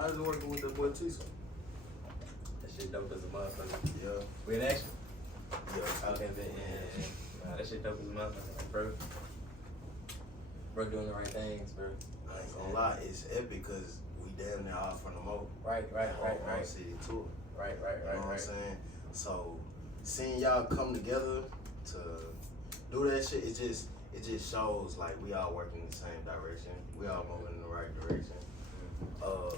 How's it working with the boy Tisa? That shit dope as a motherfucker. Yeah. We in action? Yeah. Okay, man. Yeah. Nah, that shit dope as a motherfucker, bro. Bro doing the right things, bro. I ain't gonna lie, it's epic because we damn near off from the mo. Right. City tour. Right. You know what I'm saying? So seeing y'all come together to do that shit, it just shows like we all working in the same direction. We all moving in the right direction. But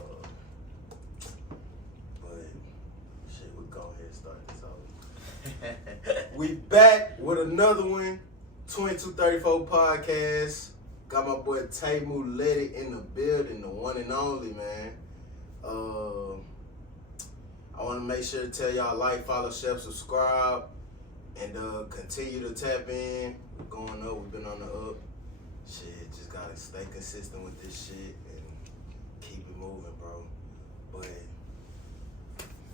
shit, we go ahead and start this over. We back with another one, 2234 podcast. Got my boy Taymuletti in the building, the one and only, man. I want to make sure to tell y'all like, follow, share, subscribe, and continue to tap in. We're going up. We've been on the up. Shit, just gotta stay consistent with this shit and keep it moving, bro. But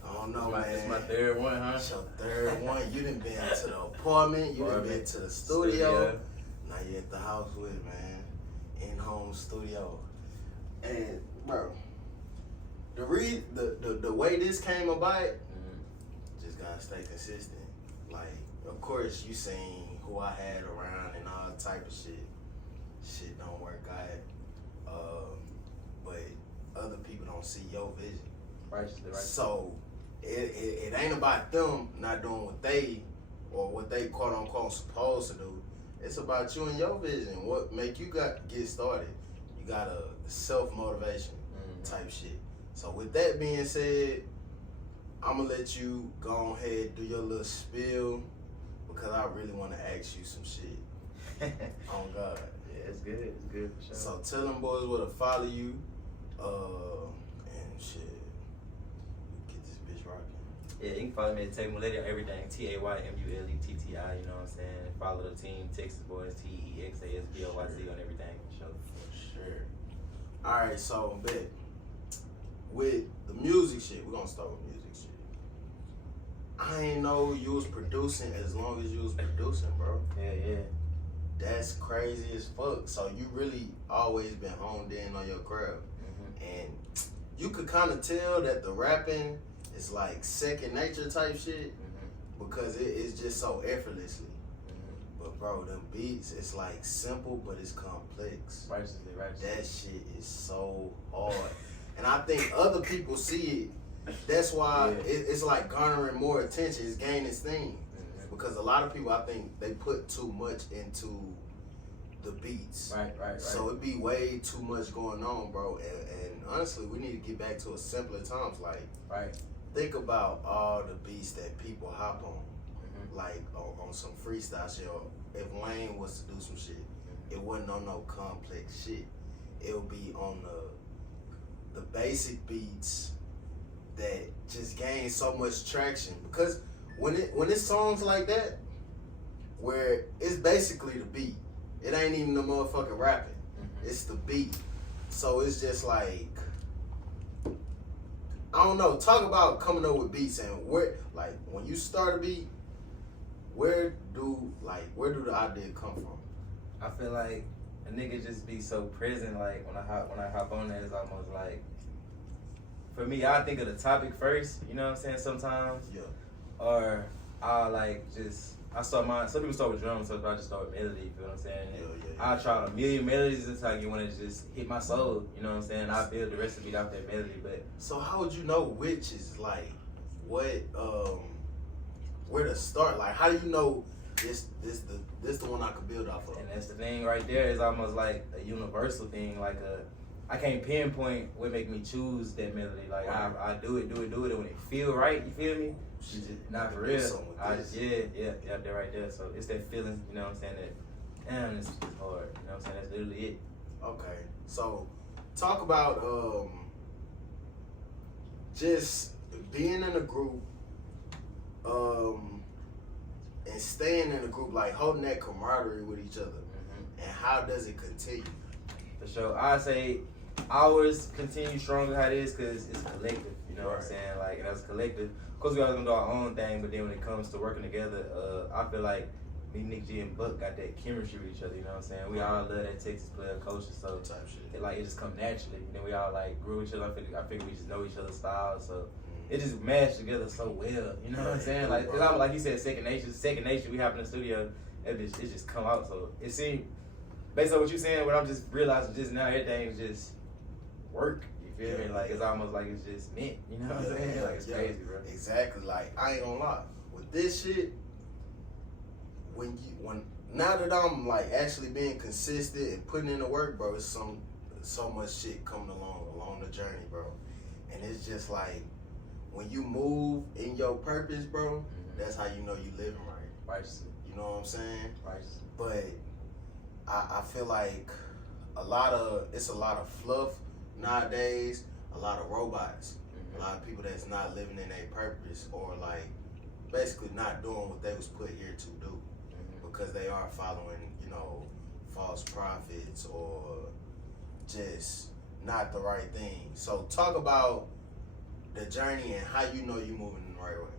I don't know, man. It's my third one, huh? It's your third one. You done been to the apartment. You done been to the studio. Now you at the house with it, man. In-home studio. And bro, the way this came about, just gotta stay consistent. Like, of course, you seen who I had around and all type of shit. Shit don't work out. But other people don't see your vision. Right. So it ain't about them not doing what they quote unquote supposed to do. It's about you and your vision. What make you get started? You got a self-motivation type shit. So with that being said, I'm gonna let you go ahead do your little spiel because I really want to ask you some shit. Oh God. Yeah, it's good for sure. So tell them boys where to follow you, and shit. Get this bitch rocking. Yeah, you can follow me at Taymuletti on everything. TAYMULETTI, you know what I'm saying? Follow the team, Texas Boys, TEXAS BOYZ on everything. For sure. Alright, so bet. With the music shit, we're gonna start with music shit. I ain't know you was producing as long as you was producing, bro. Yeah. That's crazy as fuck. So you really always been honed in on your craft. And you could kind of tell that the rapping is like second nature type shit because it's just so effortlessly. But bro, them beats, it's like simple, but it's complex. Righteously. That shit is so hard. And I think other people see it. That's why it's like garnering more attention. It's gaining steam. Because a lot of people, I think, they put too much into the beats. Right. So it be way too much going on, bro. And honestly, we need to get back to a simpler times. Like, think about all the beats that people hop on. Like, on some freestyle shit. If Wayne was to do some shit, it wasn't on no complex shit. It would be on the basic beats that just gain so much traction. Because when it's songs like that, where it's basically the beat, it ain't even the motherfucking rapping. It's the beat. So it's just like, I don't know. Talk about coming up with beats and where, like, when you start a beat, where do the idea come from? I feel like a nigga just be so present. Like when I hop on that, it's almost like, for me, I think of the topic first. You know what I'm saying? Sometimes. Yeah. Or some people start with drums, so I just start with melody, you feel what I'm saying? Yeah. I try a million melodies until I get one that just hit my soul, you know what I'm saying? I build the recipe off that melody, but. So how would you know which is like, what, where to start? Like, how do you know this the one I could build off of? And that's the thing right there, is almost like a universal thing, like I can't pinpoint what make me choose that melody. Like I do it, and when it feel right, you feel me? Not for real. Yeah, they're right there. So it's that feeling, you know what I'm saying, that damn, it's hard. You know what I'm saying? That's literally it. Okay. So talk about just being in a group, and staying in a group, like holding that camaraderie with each other. And how does it continue? For sure. I say ours continue stronger how it is because it's collective. You know what I'm saying? Like, and as collective, of course we always gonna do our own thing, but then when it comes to working together, I feel like me, Nick G, and Buck got that chemistry with each other. You know what I'm saying? We all love that Texas player culture, so type shit. It just come naturally. And then we all like grew with each other. I figure we just know each other's styles, so it just mashed together so well. You know what I'm saying? Like, cause I'm like you said, second nature. We hop in the studio, it just come out. So it seemed, based on what you're saying, what I'm just realizing just now, everything's just work. You feel me? Like it's almost like it's just meant. You know what I'm saying? Like it's crazy, bro. Exactly. Like I ain't gonna lie, with this shit, now that I'm like actually being consistent and putting in the work, bro, it's so much shit coming along the journey, bro. And it's just like when you move in your purpose, bro, that's how you know you living right. Right. You know what I'm saying? Right. But I feel like it's a lot of fluff nowadays, a lot of robots, a lot of people that's not living in their purpose or like basically not doing what they was put here to do because they are following, you know, false prophets or just not the right thing. So talk about the journey and how you know you're moving in the right way.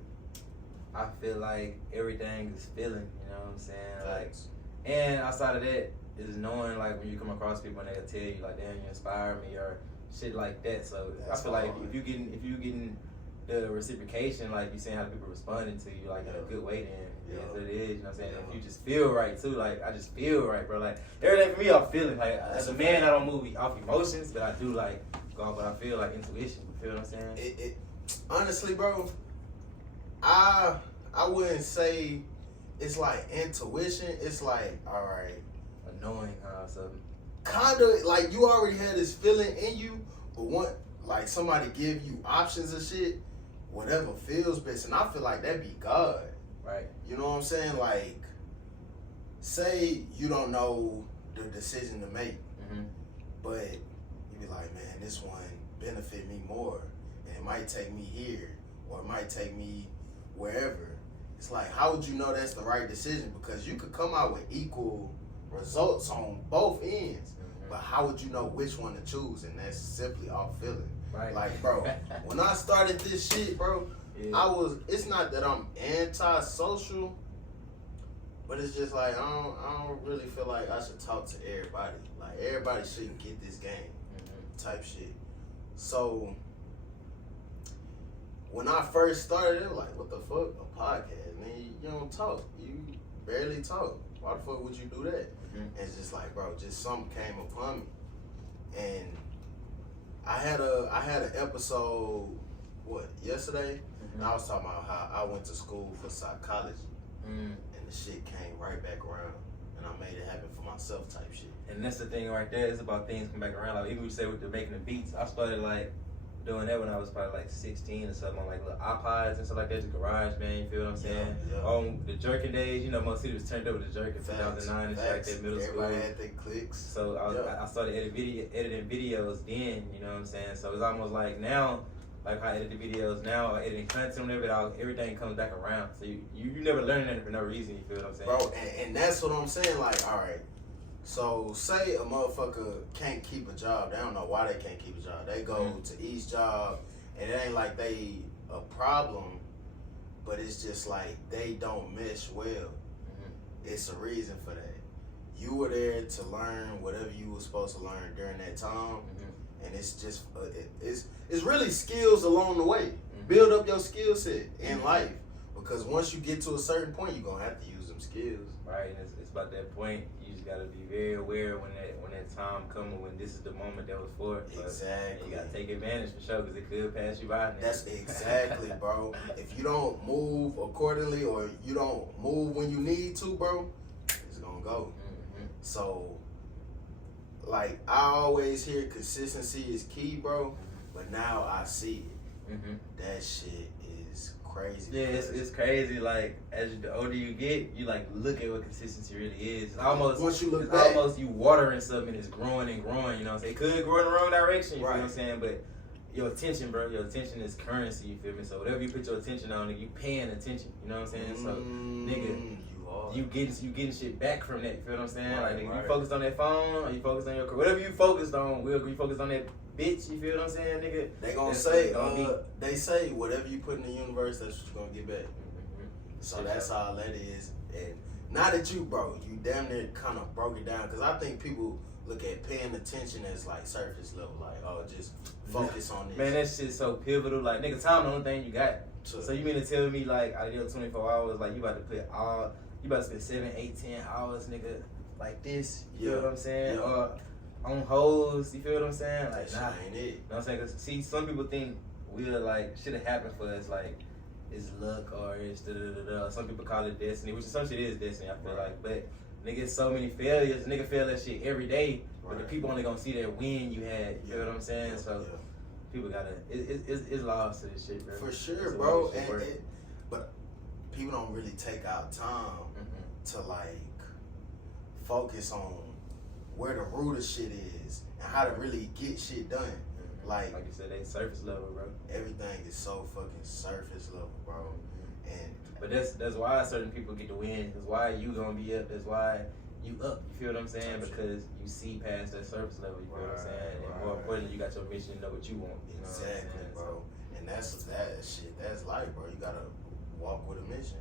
I feel like everything is feeling, you know what I'm saying? Thanks. Like, and outside of that is knowing like when you come across people and they'll tell you like, damn, you inspire me or shit like that. So That's I feel like hard. if you getting the reciprocation, like you seeing how people responding to you like in a good way, then that's what it is. You know what I'm saying? If you just feel right too, like I just feel right, bro. Like everything for me, I'm feeling. Like as a man, I don't move off emotions, but I do like go off what I feel, like intuition. You feel what I'm saying? It honestly, bro, I wouldn't say it's like intuition. It's like, all right, Annoying something. kind of like you already had this feeling in you, but like somebody give you options of shit, whatever feels best, and I feel like that'd be God. Right. You know what I'm saying? Like, say you don't know the decision to make, but you be like, man, this one benefit me more, and it might take me here, or it might take me wherever. It's like, how would you know that's the right decision? Because you could come out with equal results on both ends, but how would you know which one to choose? And that's simply off feeling. Right. Like, bro, when I started this shit, bro, it's not that I'm anti-social, but it's just like, I don't really feel like I should talk to everybody. Like, everybody shouldn't get this game type shit. So, when I first started, it was like, what the fuck? A podcast, man, you don't talk. You barely talk. Why the fuck would you do that? And it's just like, bro, just something came upon me. And I had an episode, yesterday? And I was talking about how I went to school for psychology. And the shit came right back around. And I made it happen for myself type shit. And that's the thing right there. It's about things come back around. Like even we say with the making the beats, I started like doing that when I was probably like 16 or something on like little iPods and stuff like that, the garage, man, you feel what I'm saying? Yeah. On the jerking days, you know, most cities was turned over to jerking 2009 and shit like that, middle school. Everybody had their clicks. So I started editing videos then, you know what I'm saying? So it's almost like now, like how I edit the videos now, or editing content, whatever, everything comes back around. So you never learn anything for no reason, you feel what I'm saying? Bro, and that's what I'm saying, like, all right, so say a motherfucker can't keep a job. They don't know why they can't keep a job. They go to each job, and it ain't like they a problem, but it's just like they don't mesh well. It's a reason for that. You were there to learn whatever you were supposed to learn during that time, and it's just it's really skills along the way. Build up your skill set in life, because once you get to a certain point, you're gonna have to use them skills. Right, and it's about that point. You just gotta be very aware when that time comes, when this is the moment that was for it. Exactly. You gotta take advantage for sure, because it could pass you by. That's exactly, bro. If you don't move accordingly, or you don't move when you need to, bro, it's gonna go. So, like, I always hear consistency is key, bro, but now I see it. That shit is crazy. Yeah, it's crazy. Like, the older you get, you like look at what consistency really is. It's almost once you look back, almost you watering something, it's growing and growing. You know what I'm saying? It could grow in the wrong direction. You feel what I'm saying? But your attention, bro, your attention is currency. You feel me? So whatever you put your attention on, you paying attention. You know what I'm saying? So nigga, you getting shit back from that. You feel what I'm saying? Like nigga, you focused on that phone, or you focused on your career. Whatever you focused on, you focused on that bitch. You feel what I'm saying, nigga? They gonna say, they say whatever you put in the universe, that's what you're gonna get back. So that's all that is. And now that you damn near kind of broke it down, because I think people look at paying attention as like surface level, like, oh, just focus on this. Man, that shit's so pivotal. Like, nigga, time the only thing you got. So you mean to tell me, like, out of your 24 hours, like, you about to spend 7, 8, 10 hours, nigga, like this, you feel what I'm saying? Or on hoes, you feel what I'm saying? Like, nah, ain't it. You know what I'm saying? Cause see, some people think we'll, like, shit have happened for us, like, it's luck or it's da-da-da-da. Some people call it destiny, which some shit is destiny, I feel like. But, nigga, so many failures. Nigga fail that shit every day. But the people only gonna see that win you had. You feel what I'm saying? So people gotta, it's lost to this shit, bro. For sure, bro. But people don't really take out time to like focus on where the root of shit is and how to really get shit done. Like you said, they surface level, bro. Everything is so fucking surface level, bro. And but that's why certain people get to win. That's why you gonna be up. That's why you up. You feel what I'm saying? Because you see past that surface level. You feel what I'm saying? And more importantly, you got your mission. You know what you want. You know exactly, bro. And that's life, bro. You gotta walk with a mission.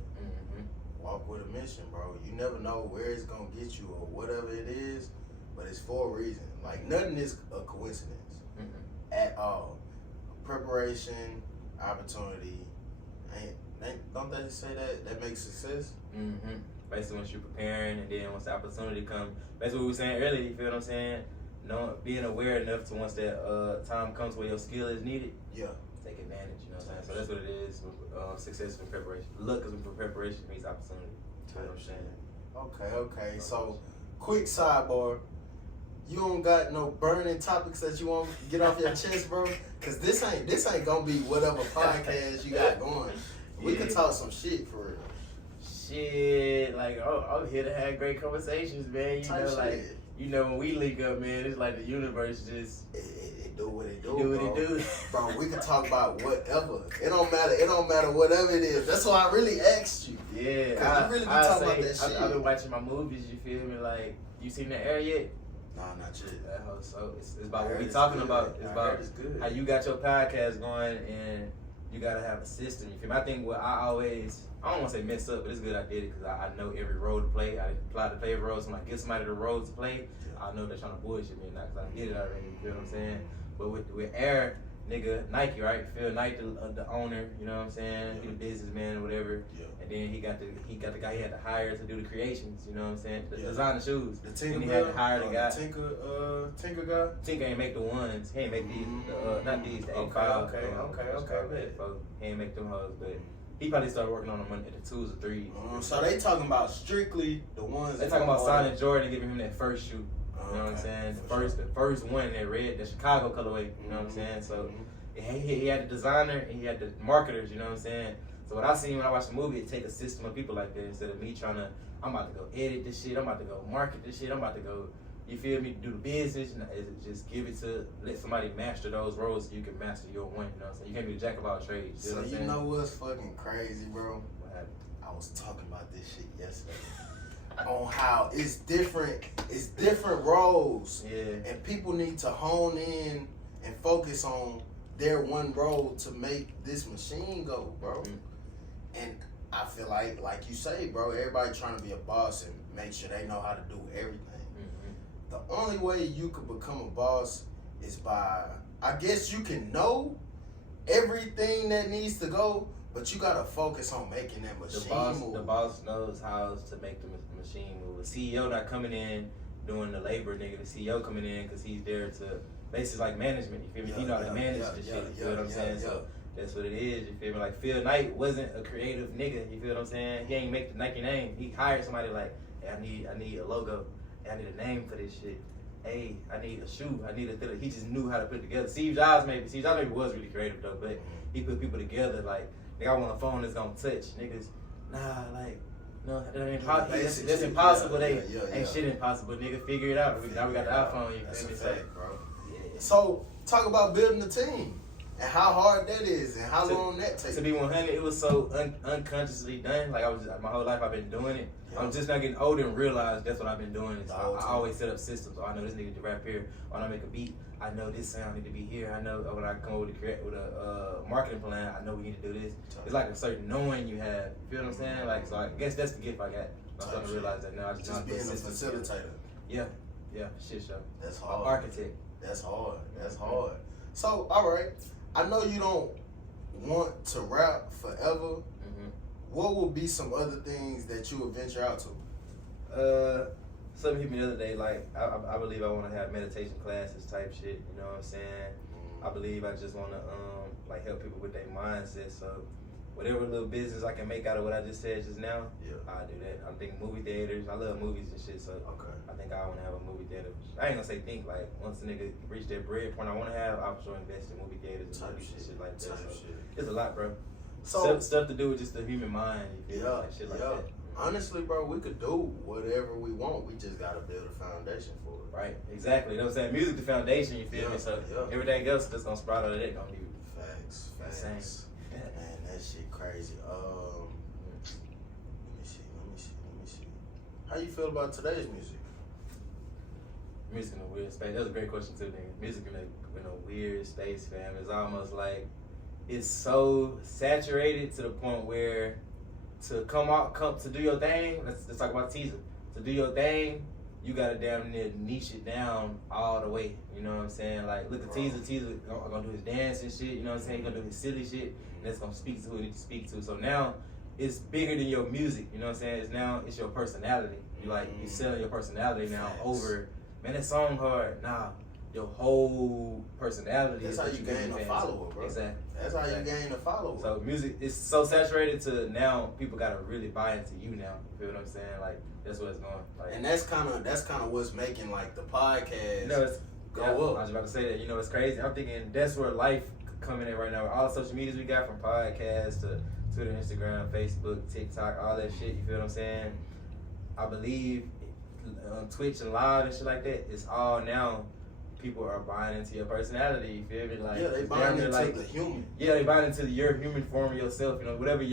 Walk with a mission, bro. You never know where it's gonna get you or whatever it is, but it's for a reason. Like nothing is a coincidence at all. Preparation, opportunity. Don't they say that makes success? Basically, once you're preparing, and then once the opportunity comes, basically what we were saying earlier. You feel what I'm saying? Being aware enough to once that time comes where your skill is needed. Take advantage. You know what I'm saying? So that's what it is. Success and preparation. Luck is when preparation meets opportunity. You know what I'm saying? Okay. So, quick sidebar. You don't got no burning topics that you want to get off your chest, bro? Cause this ain't gonna be whatever podcast you got going. We can talk some shit for real. Shit, like I'm here to have great conversations, man. You know, like when we link up, man, it's like the universe just it do what it do, do what it do. Bro, we can talk about whatever. It don't matter whatever it is. That's why I really asked you. Yeah, you really be talking about that shit. I've been watching my movies. You feel me? Like, you seen The Air yet? Nah, not yet. That hoe, so it's about what we talking about. It's about how you got your podcast going, and you gotta have a system. You feel me? I think what I don't want to say mess up, but it's good I did it because I know every role to play. I apply to play every role, so when I give somebody the role to play, I know they're trying to bullshit me, not because I did it already. You feel what I'm saying? But with Air, nigga, Nike, right? Phil Knight, the owner, you know what I'm saying? He the businessman or whatever. And then he got the guy he had to hire to do the creations, you know what I'm saying? The design the shoes. The Tinker and he had to hire the guy. Tinker guy? Tinker ain't make the ones. He ain't make these, not these, the 85. Okay. He ain't make them hoes, but he probably started working on them at the 2s or 3s. So they talking about strictly the ones. They talking about signing Jordan and giving him that first shoe. You know what I'm saying? The first one, that red, the Chicago colorway. You know what I'm saying? So he had the designer and he had the marketers. You know what I'm saying? So what I seen when I watched the movie, it take a system of people like that instead of me I'm about to go edit this shit. I'm about to go market this shit. I'm about to go. You feel me? Do the business. Just give it to let somebody master those roles so you can master your one. You know what I'm saying? You can't be a jack of all trades. So you know what's fucking crazy, bro? What happened? I was talking about this shit yesterday. On how it's different roles. And people need to hone in and focus on their one role to make this machine go, bro. And I feel like you say, bro, everybody trying to be a boss and make sure they know how to do everything. The only way you can become a boss is by, I guess you can know everything that needs to go, but you gotta focus on making that machine move. The boss knows how to make the machine move. The CEO not coming in doing the labor, nigga. The CEO coming in because he's there to basically like management. You feel me? He know how to manage the shit. You feel what I'm saying? So that's what it is. You feel me? Like Phil Knight wasn't a creative nigga. You feel what I'm saying? He ain't make the Nike name. He hired somebody like, hey, I need a logo. Hey, I need a name for this shit. Hey, I need a shoe. I need a. He just knew how to put it together. Steve Jobs maybe was really creative though, but he put people together like. Nigga, I want a phone that's gonna touch. Niggas, nah, like, no, that ain't impossible. That's impossible. Ain't shit impossible. Nigga, figure it out. Now we got the iPhone. You feel me? Fact, bro. So, talk about building a team and how hard that is and how long that takes. To be 100, it was so unconsciously done. Like my whole life I've been doing it. I'm just not getting older and realize that's what I've been doing. I always set up systems. Oh, I know this nigga to rap here. When I make a beat, I know this sound need to be here. I know when I come over with a marketing plan, I know we need to do this. It's like a certain knowing you have. You feel what I'm saying? Like, so I guess that's the gift I got. I'm starting to realize that now. Just being a facilitator. Yeah, shit show. That's hard. Architect. That's hard. So, all right. I know you don't want to rap forever. What would be some other things that you would venture out to? Something hit me the other day. Like I believe I want to have meditation classes type shit. You know what I'm saying? I believe I just want to like help people with their mindset. So whatever little business I can make out of what I just said just now, I'll do that. I'm thinking movie theaters. I love movies and shit. So I think I want to have a movie theater. I ain't gonna say think, like once the nigga reach that bread point I want to have, I'll sure invest in movie theaters and movies and shit like that. So it's a lot, bro. So stuff to do with just the human mind. You feel like shit like that. Honestly, bro, we could do whatever we want. We just gotta build a foundation for it. Right, exactly. You know what I'm saying? Music, the foundation. You feel me? So everything else that's gonna sprout out of that gonna be facts. Insane. Man, that shit crazy. Let me see. How you feel about today's music? Music in a weird space. That was a great question too, nigga. Music in a weird space, fam. It's almost like it's so saturated to the point where to come to do your thing. Let's talk about teaser. To do your thing, you gotta damn near niche it down all the way. You know what I'm saying? Like look at teaser gonna do his dance and shit. You know what I'm saying? He's gonna do his silly shit, and that's gonna speak to who it needs to speak to. So now it's bigger than your music. You know what I'm saying? It's your personality. You you selling your personality now over. Man, that song hard. Nah, your whole personality. That's how you gain a follower, bro. Exactly. That's how you gain a follower. So music is so saturated to now people gotta really buy into you now. You feel what I'm saying? Like that's what it's going. Like, and that's kind of what's making like the podcast. You know, it's go up. I was about to say that. You know, it's crazy. I'm thinking that's where life coming in right now. All the social medias we got from podcasts to Twitter, Instagram, Facebook, TikTok, all that shit. You feel what I'm saying? I believe on Twitch and live and shit like that. It's all now. People are buying into your personality. You feel me? Like they buying into the human. Yeah, they buying into your human form of yourself. You know, whatever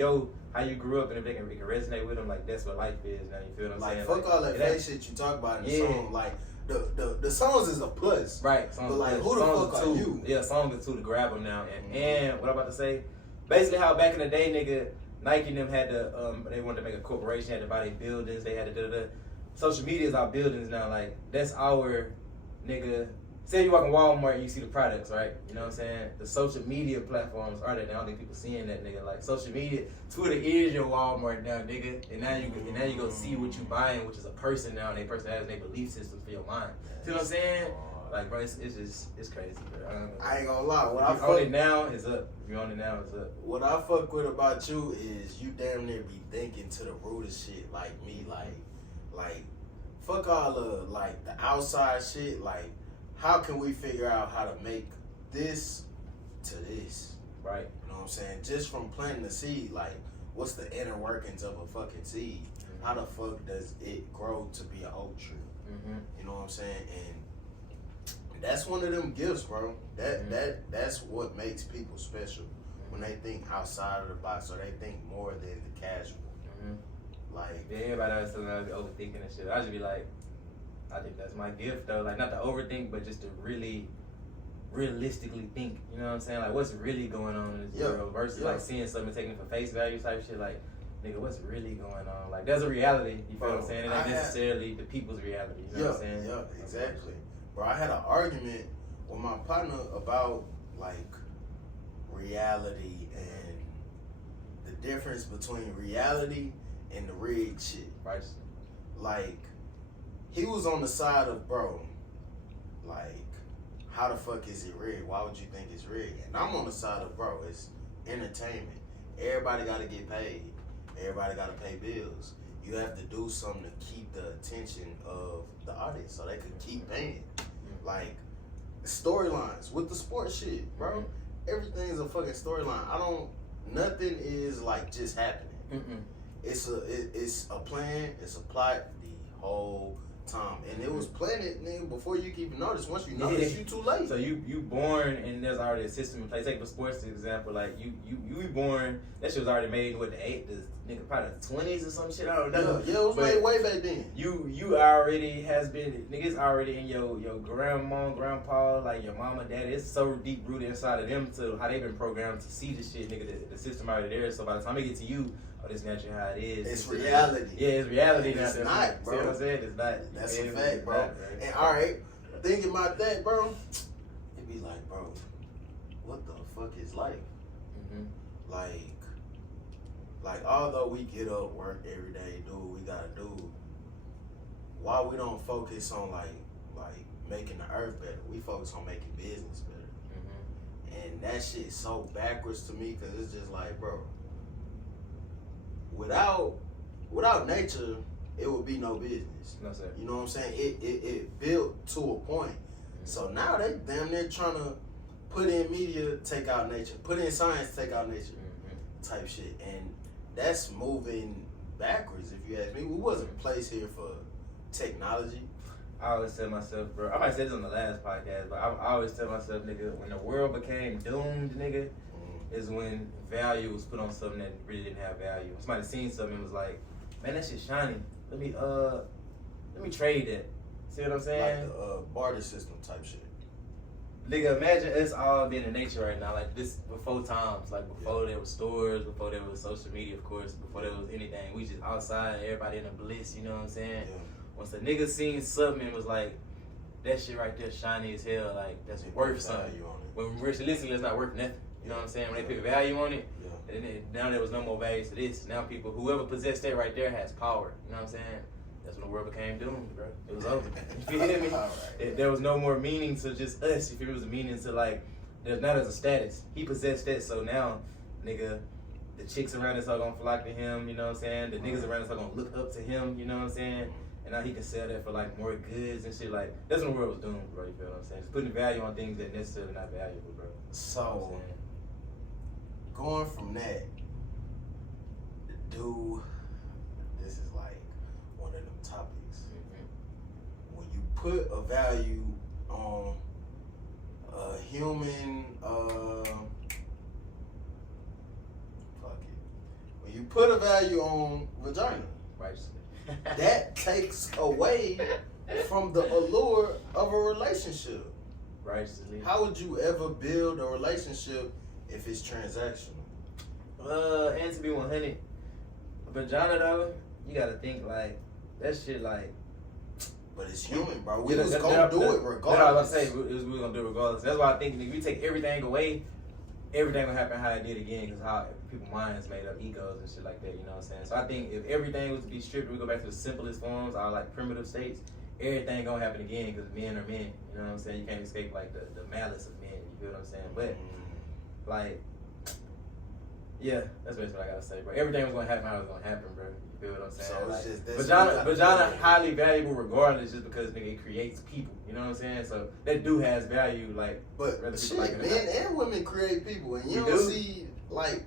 how you grew up, and if it can resonate with them, like that's what life is. Now you feel what I'm saying? Fuck all that fake shit you talk about in the song. Like the songs is a plus, right? But like who the fuck are you? Yeah, songs are two to grab them now. And what I'm about to say, basically how back in the day, nigga, Nike and them had to they wanted to make a corporation, had to buy their buildings, they had to Social media is our buildings now. Like that's our nigga. Say you walk in Walmart and you see the products, right? You know what I'm saying? The social media platforms are that. I don't think people seeing that, nigga. Like social media, Twitter is your Walmart now, nigga. And now you go see what you buying, which is a person now, and they person has their belief system for your mind. See what I'm saying? Like, bro, it's crazy, bro. I ain't gonna lie. If you own it now, it's up. If you own it now, it's up. What I fuck with about you is you damn near be thinking to the root of shit like me. Like fuck all the like the outside shit. Like, how can we figure out how to make this to this? Right. You know what I'm saying? Just from planting the seed, like, what's the inner workings of a fucking seed? Mm-hmm. How the fuck does it grow to be an oak tree? Mm-hmm. You know what I'm saying? And that's one of them gifts, bro. That's what makes people special. When they think outside of the box, or they think more than the casual. Mm-hmm. Like, yeah, everybody always telling me I be overthinking and shit. I just be like, I think that's my gift though. Like, not to overthink, but just to really realistically think. You know what I'm saying? Like, what's really going on in this world versus like seeing something and taking it for face value type shit. Like, nigga, what's really going on? Like, there's a reality. You feel what I'm saying? It ain't necessarily the people's reality. You know what I'm saying? Yeah, exactly. Bro, I had an argument with my partner about like reality and the difference between reality and the rigged shit. Right. Like, he was on the side of, bro, like, how the fuck is it rigged? Why would you think it's rigged? And I'm on the side of, bro, it's entertainment. Everybody got to get paid. Everybody got to pay bills. You have to do something to keep the attention of the audience so they could keep paying. Like, storylines with the sports shit, bro. Mm-hmm. Everything's a fucking storyline. Nothing is like just happening. Mm-mm. It's a plan, it's a plot the whole time. And it was planted, nigga, before you can even notice. Once you notice, you too late. So you born and there's already a system in place. Take for sports example, like you born, that shit was already made with the probably the 20s or some shit. I don't know. Yeah, it was made way back then. You already has been, niggas already in your grandma, grandpa, like your mama, daddy. It's so deep rooted inside of them to how they been programmed to see the shit, nigga. The system already there. So by the time they get to you, oh, this naturally how it is. It's reality. Yeah, it's reality. And now. It's not, bro. See what I'm saying? It's not. That's a fact, bro. And all right, thinking about that, bro, it be like, bro, what the fuck is life? Like, although we get up, work every day, do what we gotta do, why we don't focus on like making the earth better? We focus on making business better. And that shit's so backwards to me, cause it's just like, bro, without nature, it would be no business. No, sir. You know what I'm saying? It built to a point. So now they damn near trying to put in media, take out nature. Put in science, take out nature. Type shit. And that's moving backwards, if you ask me. We wasn't placed here for technology. I always tell myself, bro, I might say this on the last podcast, but I always tell myself, nigga, when the world became doomed, nigga, is when value was put on something that really didn't have value. Somebody seen something and was like, man, that shit shiny. Let me trade that. See what I'm saying? Like the barter system type shit. Nigga, imagine us all being in nature right now, like this before times, like before there was stores, before there was social media, of course, before there was anything. We just outside, everybody in a bliss, you know what I'm saying? Yeah. Once a nigga seen something and was like, that shit right there shiny as hell, like that's worth something. When realistically, it's not worth nothing. You know what I'm saying? When they put value on it, and then, now there was no more value to this. Now people, whoever possessed that right there has power. You know what I'm saying? That's when the world became doomed, bro. It was over. You feel me? Right. There was no more meaning to just us. You feel me? It was a meaning to like, there's not as a status. He possessed that, so now, nigga, the chicks around us are gonna flock to him. You know what I'm saying? The niggas around us are gonna look up to him. You know what I'm saying? And now he can sell that for like more goods and shit. Like that's when the world was doomed, bro. You feel what I'm saying? Just putting value on things that necessarily not valuable, bro. So, you know going from that, this is like one of them topics. When you put a value on a human, when you put a value on vagina, Right. that takes away from the allure of a relationship. Righteously. How would you ever build a relationship if it's transactional? And to be 100, vagina though, you gotta think like that shit like. But it's human, bro. We was gonna do it regardless. That's what I was gonna say. We was gonna do it regardless. That's why I think if we take everything away, everything will happen how it did again, because how people's minds made up egos and shit like that. You know what I'm saying? So I think if everything was to be stripped, we go back to the simplest forms, our like primitive states. Everything gonna happen again because men are men. You know what I'm saying? You can't escape like the malice of men. You feel what I'm saying? But like, yeah, that's basically what I gotta say, bro. Everything was gonna happen how it was gonna happen, bro. You feel what I'm saying? So like, it's just vagina highly valuable regardless, just because nigga it creates people. You know what I'm saying? So that do has value, like. But shit, like men and women create people, and you don't see like.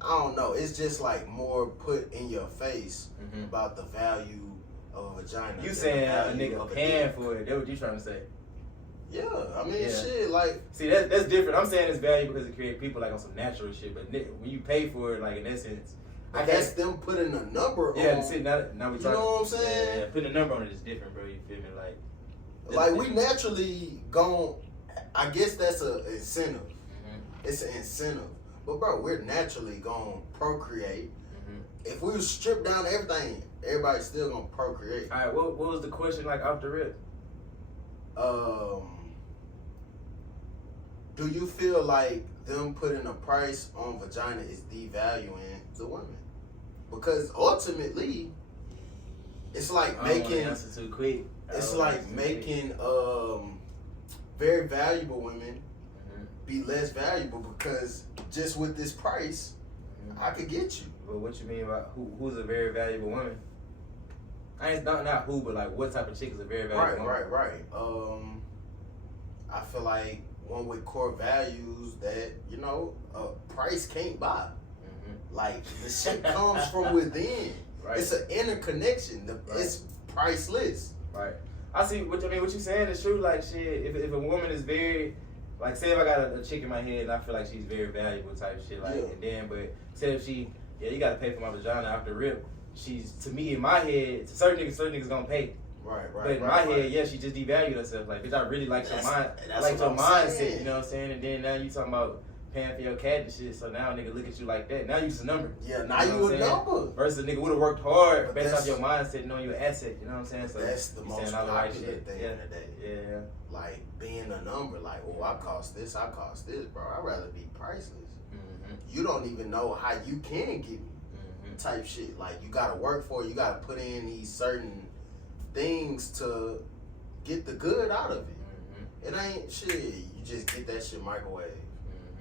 I don't know. It's just like more put in your face about the value of a vagina. You saying a nigga paying for it? That's what you trying to say? Yeah, I mean, shit, like. See, that's different. I'm saying it's value because it creates people like on some natural shit. But when you pay for it, like in essence, I guess them putting a number on. Yeah, see, now we talking. You know what I'm saying? Yeah, putting a number on it is different, bro. You feel me? Like we naturally gon'. I guess that's a incentive. It's an incentive. But bro, we're naturally gonna procreate. If we strip down everything, everybody's still gonna procreate. All right, what was the question like off the rip? Do you feel like them putting a price on vagina is devaluing the women? Because ultimately, it's like making. Answer too quick. It's like making very valuable women be less valuable because just with this price, I could get you. But what you mean by who's a very valuable woman? I ain't not who, but like what type of chick is a very valuable woman? Right. I feel like one with core values that price can't buy. Like the shit comes from within. Right. It's an interconnection. It's priceless. Right. I see what you saying is true. Like shit, if a woman is very, like say if I got a chick in my head and I feel like she's very valuable type shit, like and then but say if she you gotta pay for my vagina after rip. She's to me in my head, certain niggas gonna pay. Right. But in my head, she just devalued herself. Like, bitch, I really like your mind. I like your mindset, you know what I'm saying? And then now you talking about paying for your cat and shit. So now a nigga look at you like that. Now you just a number. Yeah, now you a number. Versus a nigga would have worked hard based off your mindset, knowing you're an asset. You know what I'm saying? So that's the most popular thing in the day. Yeah. Like being a number. Like, oh, I cost this, bro. I'd rather be priceless. Mm-hmm. You don't even know how you can get me. Type shit. Like, you gotta work for it. You gotta put in these certain things to get the good out of it. It ain't shit. You just get that shit microwave.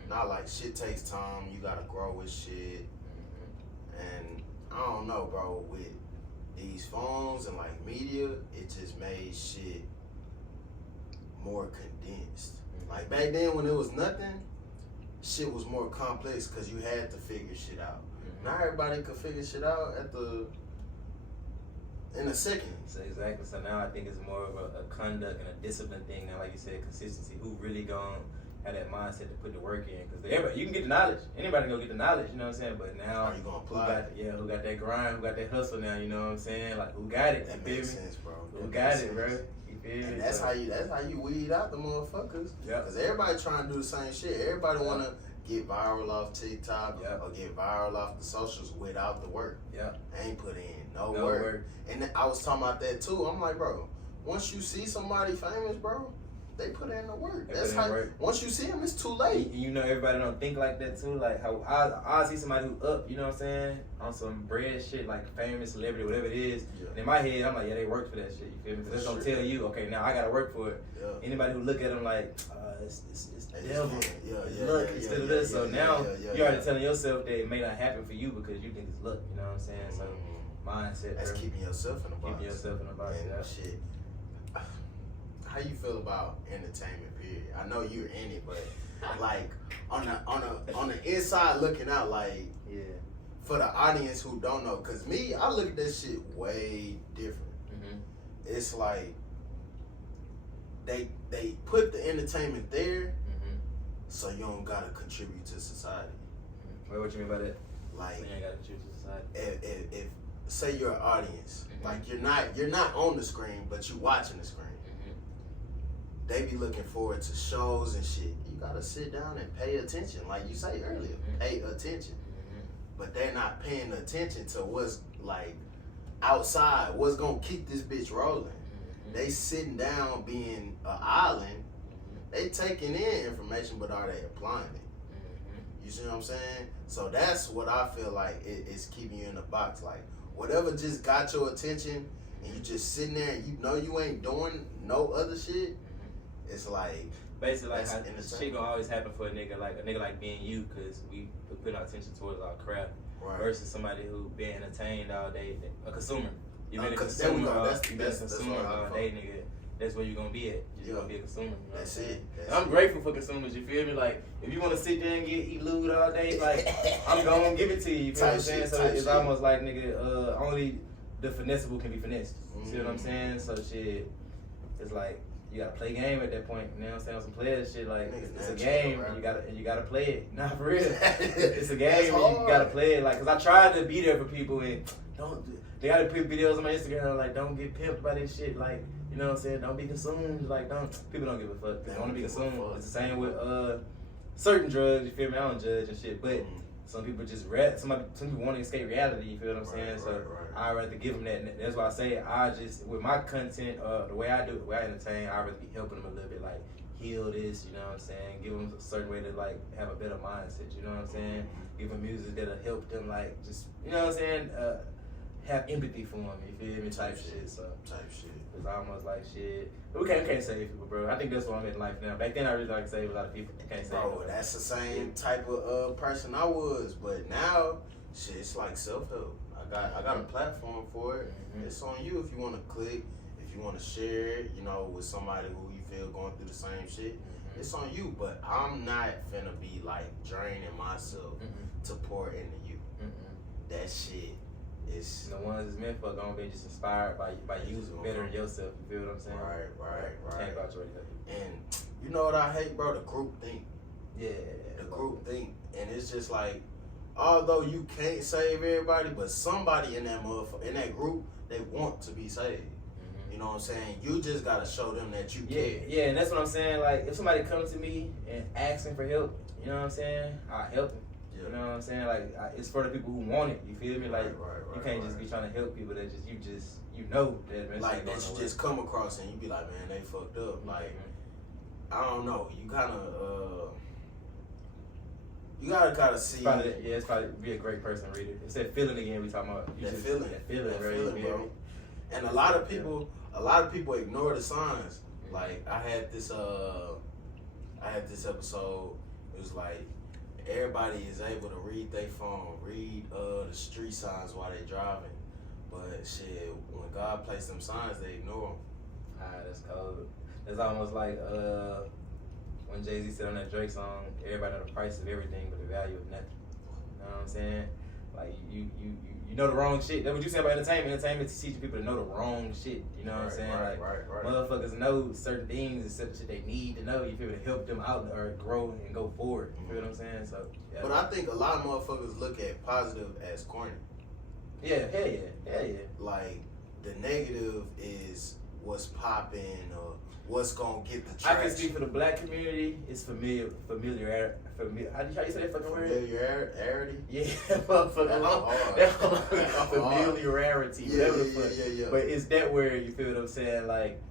Not like shit takes time. You gotta grow with shit. And I don't know, bro. With these phones and like media, it just made shit more condensed. Like back then when it was nothing, shit was more complex because you had to figure shit out. Now everybody could figure shit out in a second. So exactly. So now I think it's more of a conduct and a discipline thing. And like you said, consistency. Who really gonna have that mindset to put the work in? Because everybody, you can get the knowledge. Anybody can go get the knowledge. You know what I'm saying? But now, are you gonna apply? Who got that grind? Who got that hustle now? You know what I'm saying? Like who got it? That makes sense, bro. Who got it, bro? You feel me? And that's how you weed out the motherfuckers. Yeah. Because everybody trying to do the same shit. Everybody wanna get viral off TikTok or get viral off the socials without the work. Yeah. Ain't put in no work. And I was talking about that too. I'm like, bro, once you see somebody famous, bro, they put in the work. That's how. Once you see them, it's too late. You know, everybody don't think like that too. Like how I see somebody who up, you know what I'm saying, on some bread shit, like famous celebrity, whatever it is. Yeah. And in my head, I'm like, yeah, they worked for that shit. You feel me? Because they're gonna tell you, okay, now I gotta work for it. Yeah. Anybody who look at them like, it's the devil. Luck instead of this. So now you're already telling yourself that it may not happen for you because you think it's luck. You know what I'm saying? So mindset. That's keeping yourself in the box. Keeping yourself in the box. And shit. How you feel about entertainment? Period. I know you're in it, but like on the inside looking out, like for the audience who don't know, cause me, I look at this shit way different. It's like they put the entertainment there, so you don't gotta contribute to society. Wait, what you mean by that? Like, so you ain't gotta contribute to society. If say you're an audience, like you're not on the screen, but you're watching the screen. They be looking forward to shows and shit. You gotta sit down and pay attention, like you say earlier. Pay attention, but they're not paying attention to what's like outside. What's gonna keep this bitch rolling? They sitting down being an island. They taking in information, but are they applying it? You see what I'm saying? So that's what I feel like it's keeping you in the box. Like whatever just got your attention, and you just sitting there and you know you ain't doing no other shit. It's like basically like how shit gonna always happen for a nigga like being you, because we put our attention towards our craft versus somebody who been entertained all day, a consumer. You been a consumer all day, nigga. That's where you're gonna be at. You're gonna be a consumer. You know that's it. I'm grateful for consumers. You feel me? Like if you want to sit there and eat lewd all day, like I'm gonna give it to you. You feel what I'm saying? So it's almost like nigga, only the finessable can be finessed. You see what I'm saying? So shit, it's like. You gotta play game at that point, you know what I'm saying? Some players shit like it's a game and you gotta play it. Nah, for real. It's a game and you gotta play it. Like, cause I tried to be there for people and they gotta put videos on my Instagram like don't get pimped by this shit. Like, you know what I'm saying? Don't be consumed. Like people don't give a fuck. They wanna be consumed. It's the same with certain drugs, you feel me? I don't judge and shit, but some people just some people want to escape reality, you feel what I'm saying? So I'd rather give them that. And that's why I say I just, with my content, the way I do it, the way I entertain, I'd rather be helping them a little bit, like heal this, you know what I'm saying? Give them a certain way to like have a better mindset, you know what I'm saying? Give them music that'll help them like just, you know what I'm saying? Have empathy for them, you feel me? Type shit. So it's almost like shit. We can't save people, bro. I think that's what I'm in life now. Back then, I really like to save a lot of people. Can't save bro, that's the same type of person I was, but now, shit, it's like self-help. I got a platform for it. It's on you if you want to click, if you want to share it, you know, with somebody who you feel going through the same shit. It's on you, but I'm not finna be like draining myself to pour into you. That shit. It's the ones that's meant for gonna be just inspired by you bettering yourself. You feel what I'm saying? Right. Can't vouch for And you know what I hate, bro? The group think. Yeah. The group think, and it's just like, although you can't save everybody, but somebody in that motherfucker, in that group, they want to be saved. You know what I'm saying? You just gotta show them that you Yeah, care. yeah, and that's what I'm saying. Like, if somebody comes to me and asking for help, you know what I'm saying? I help them. Yeah. You know what I'm saying? Like, it's for the people who want it. You feel me? Like, Right, you can't just be trying to help people that you know that. Man, like that you just come across and you be like, man, they fucked up. Like, I don't know. You kind of you gotta kind of see. It's probably be a great person reader. It's that feeling again. We talking about that feeling, right? Bro. And a lot of people ignore the signs. Like I had this episode. It was like everybody is able to read their phone, read the street signs while they driving. But shit, when God placed them signs, they ignore them. That's cold. It's almost like when Jay-Z said on that Drake song, everybody know the price of everything but the value of nothing. You know what I'm saying? Like you know the wrong shit. That's what you say about entertainment. Entertainment teaches people to know the wrong shit. You know what I'm saying? Right. Motherfuckers know certain things and certain shit they need to know. You feel me? To help them out or grow and go forward. You feel what I'm saying? So. Yeah. But I think a lot of motherfuckers look at positive as corny. Yeah, hell yeah. Like the negative is what's popping or what's gonna get the traction. I can speak for the black community. It's familiar. How do you say that fucking word? Familiarity. Yeah, motherfucker. Familiarity. Yeah. But is that where you feel what I'm saying? Like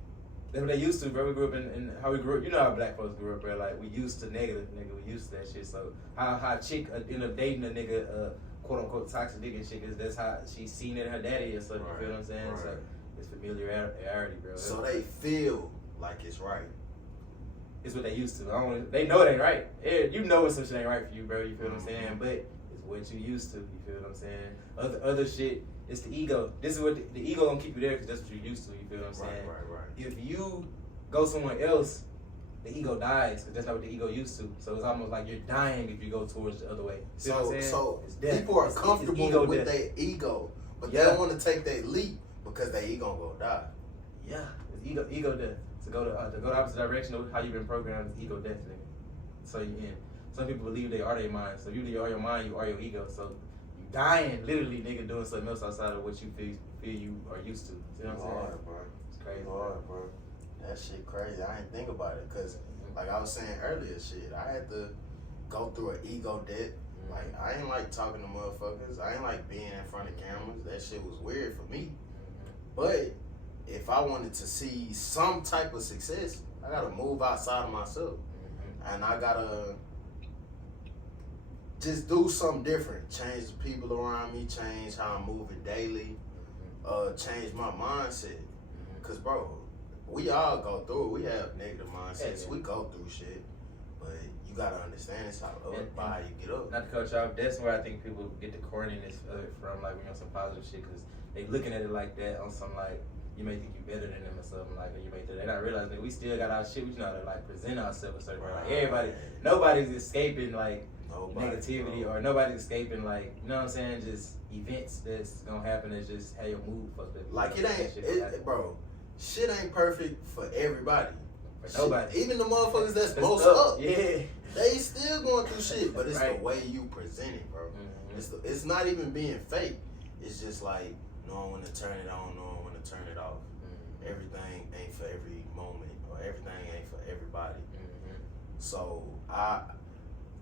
that's what they used to, bro. We grew up in how we grew up. You know how black folks grew up, bro. Like we used to negative, nigga. We used to that shit. So how a chick end up dating a nigga, quote unquote toxic nigga and shit, cause that's how she's seen it in her daddy and stuff. You feel what I'm saying? So it's familiarity, bro. So they feel like it's right. It's what they used to. They know it ain't right. You know when some shit ain't right for you, bro. You feel what I'm saying? But it's what you used to. You feel what I'm saying? Other shit, it's the ego. This is what the ego gonna keep you there because that's what you're used to. You feel what I'm saying? Right. If you go somewhere else, the ego dies because that's not what the ego used to. So it's almost like you're dying if you go towards the other way. So people are comfortable with their ego, but they don't want to take that leap because their ego gonna die. Yeah, it's ego death. To go the opposite direction of how you've been programmed is ego death, nigga. So some people believe they are their mind. So you are your mind, you are your ego. So you dying literally, nigga, doing something else outside of what you feel you are used to. See what I'm saying? Bro. It's crazy. Bro. That shit crazy. I didn't think about it because, like I was saying earlier, shit, I had to go through an ego death. Like I ain't like talking to motherfuckers. I ain't like being in front of cameras. That shit was weird for me. But if I wanted to see some type of success, I gotta move outside of myself. And I gotta just do something different. Change the people around me, change how I'm moving daily, change my mindset. Cause bro, we all go through it. We have negative mindsets. We go through shit. But you gotta understand it's how you get up. Not to cut you off, that's where I think people get the corniness from, like when you're on some positive shit, cause they looking at it like that on some like, you may think you better than them or something like, or you may think they not realizing that we still got our shit. We know how to like present ourselves a certain way. Like nobody's escaping like negativity or nobody's escaping like, you know what I'm saying? Just events that's gonna happen. It's just how your mood fucked up. Like bro. Shit ain't perfect for everybody. For nobody. Even the motherfuckers that's most up. Yeah. They still going through shit, but it's the way you present it, bro. It's not even being fake. It's just like knowing when to turn it on, knowing when to turn it off. Everything ain't for every moment, or everything ain't for everybody. So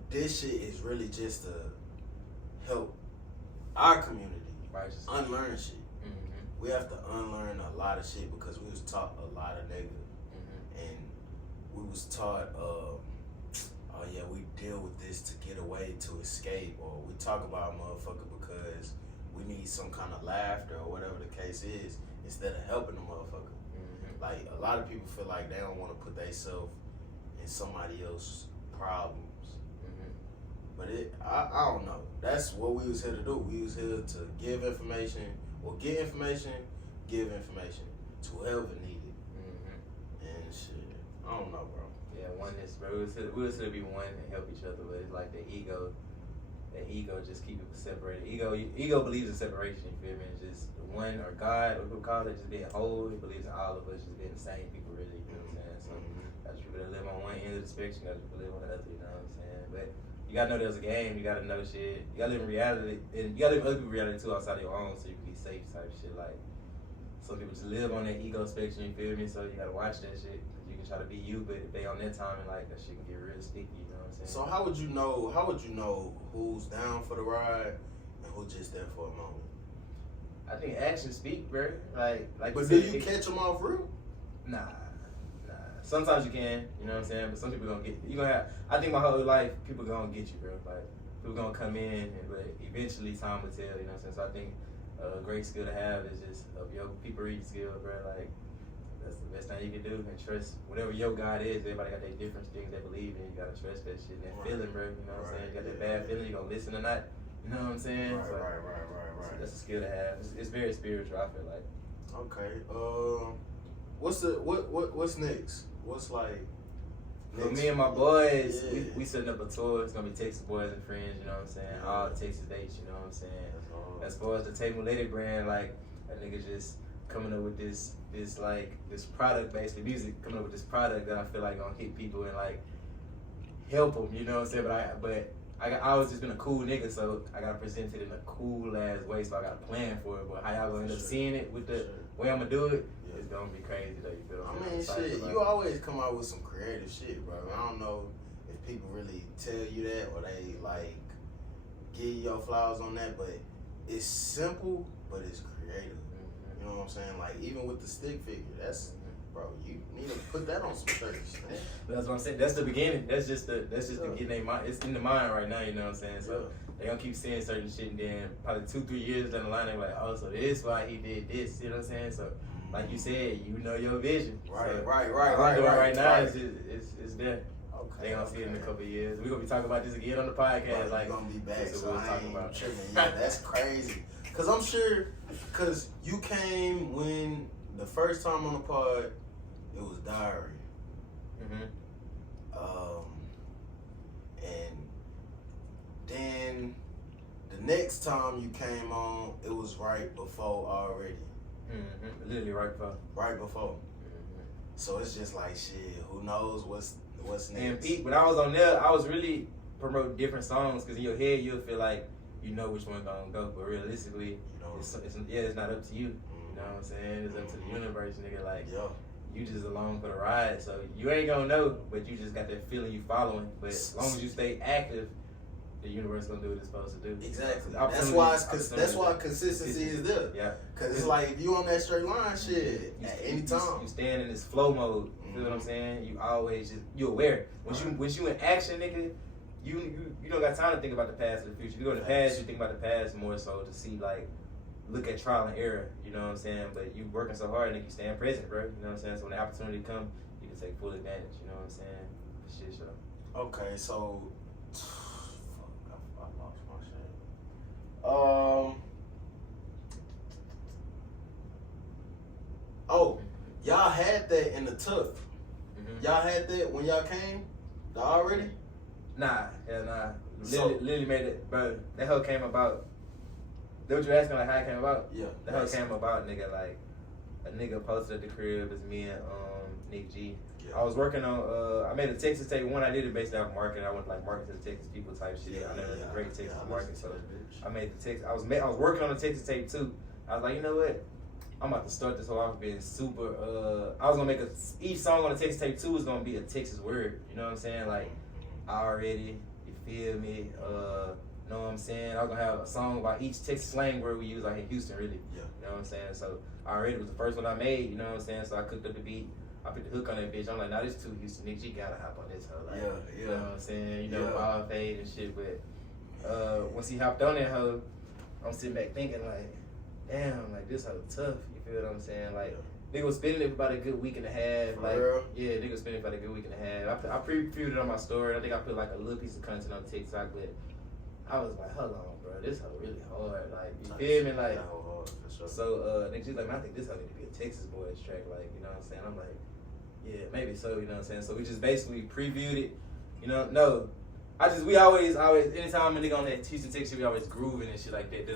this shit is really just to help our community unlearn shit. We have to unlearn a lot of shit because we was taught a lot of negative. And we was taught, we deal with this to get away, to escape, or we talk about a motherfucker because we need some kind of laughter or whatever the case is, instead of helping the motherfucker. Like, a lot of people feel like they don't want to put themselves in somebody else's problems. But I don't know. That's what we was here to do. We was here to give information, or get information, give information to whoever needed. And shit, I don't know, bro. Yeah, oneness, bro. We was here to be one and help each other, but it's like the ego just keep people separated. Ego believes in separation, you feel me? It's just one, or God, or people call it, just being whole. He believes in all of us just being the same people, really, you know what I'm saying? So, got people that live on one end of the spectrum, got people that live on the other, you know what I'm saying? But you gotta know there's a game, you gotta know shit, you gotta live in reality, and you gotta live other people's reality too outside of your own so you can be safe type shit, like. some people just live on that ego spectrum, you feel me? So you gotta watch that shit. You can try to be you, but if they on their time and like that shit can get real sticky, you know what I'm saying? So how would you know who's down for the ride and who just there for a moment? I think actions speak, bro. Like But do you catch them off real? Nah. Sometimes you can, you know what I'm saying? But some people gonna get you. I think my whole life, people gonna get you, bro. Like, people gonna come in, but eventually time will tell, you know what I'm saying? So I think a great skill to have is just your people reading skill, bro. Like, that's the best thing you can do. And trust whatever your God is. Everybody got their different things they believe in. You gotta trust that shit and that feeling, bro. You know what I'm saying? You got that bad feeling, you gonna listen or not. You know what I'm saying? Right. That's a skill to have. It's very spiritual, I feel like. Okay. What's next? What's like For me and my boys, we setting up a tour. It's gonna be Texas Boys and Friends, you know what I'm saying? All Texas dates, you know what I'm saying? As far as the Taymuletti brand, like, that nigga just coming up with this product, basically music, coming up with this product that I feel like gonna hit people and like help them, you know what I'm saying? But I always just been a cool nigga, so I gotta present it in a cool ass way, so I got a plan for it. But how y'all gonna end up seeing it with the way I'm gonna do it, it's gonna be crazy though, you feel what I'm saying? Shit, you always come out with some creative shit, bro. I don't know if people really tell you that or they like give you your flowers on that, but it's simple, but it's creative. You know what I'm saying? Like, even with the stick figure, that's, bro, you need to put that on some shirts. That's what I'm saying. That's the beginning. That's just the getting their mind. It's in the mind right now, you know what I'm saying? So they gonna keep saying certain shit, and then probably 2-3 years down the line, they're like, oh, so this why he did this, you know what I'm saying? So, like you said, you know your vision. Right. Right now, it's there. Okay. They gonna see it in a couple of years. We're gonna be talking about this again on the podcast. Right, like, gonna be back, so we'll I talk ain't about tripping. Yeah, that's crazy. Cause I'm sure, cause you came when the first time on the pod, it was Diary. And then the next time you came on, it was right before already. Literally right before. Right before. So it's just like shit. Who knows what's next? And Pete, when I was on there, I was really promoting different songs because in your head you'll feel like you know which one gonna go, but realistically, it's not up to you. You know what I'm saying? It's up to the universe, nigga. Like, you just along for the ride, so you ain't gonna know, but you just got that feeling you following. But as long as you stay active, the universe gonna do what it's supposed to do. Exactly. That's why consistency is there. Yeah. Cause it's like if you on that straight line, shit, at any time. You stand in this flow mode. You feel what I'm saying? You always you aware. When you in action, nigga, you don't got time to think about the past or the future. You go in the past, you think about the past more so to see like. Look at trial and error, you know what I'm saying? But you working so hard, nigga, you staying present, bro. You know what I'm saying? So when the opportunity come, you can take full advantage, you know what I'm saying? Shit, show. Okay, so I lost my shit. Y'all had that in the tuck. Y'all had that when y'all came? Already? Nah. Literally made it, bro. That hoe came about. That what you asking, like, how it came about? Yeah. The hell came about, nigga, like, a nigga posted at the crib, it's me and Nick G. Yeah. I was working on, I made a Texas tape. One, I did it based off marketing. I went like market to the Texas people type shit. I know there's a great Texas market, so I made the Texas. I was working on the Texas tape too. I was like, you know what? I'm about to start this whole off being super, I was gonna make each song on the Texas tape too is gonna be a Texas word. You know what I'm saying? Like, already, you feel me? You know what I'm saying? I was gonna have a song about each Texas slang word we use out here in Houston, really. Yeah. You know what I'm saying? So already was the first one I made, you know what I'm saying? So I cooked up the beat, I put the hook on that bitch. I'm like, nah, this too Houston. Nick G gotta hop on this hoe. Like, you know what I'm saying? You know, ball fade and shit, but once he hopped on that hoe, I'm sitting back thinking like, damn, like this hoe tough, you feel what I'm saying? Like, nigga was spending it for about a good week and a half. For like, real? Yeah, nigga was spending it for about a good week and a half. I previewed it on my story. I think I put like a little piece of content on TikTok, but I was like, hold on, bro, this hoe really hard. Like, you feel me? Like, so Nick G's like, man, I think this hoe need to be a Texas Boys track. Like, you know what I'm saying? I'm like, yeah, maybe so, you know what I'm saying? So we just basically previewed it. You know, no. We always, anytime a nigga on that Houston Texas, we always grooving and shit like that.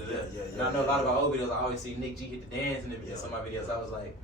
And I know a lot of our old videos, I always see Nick G hit the dance in the video. Some of my videos, I was like,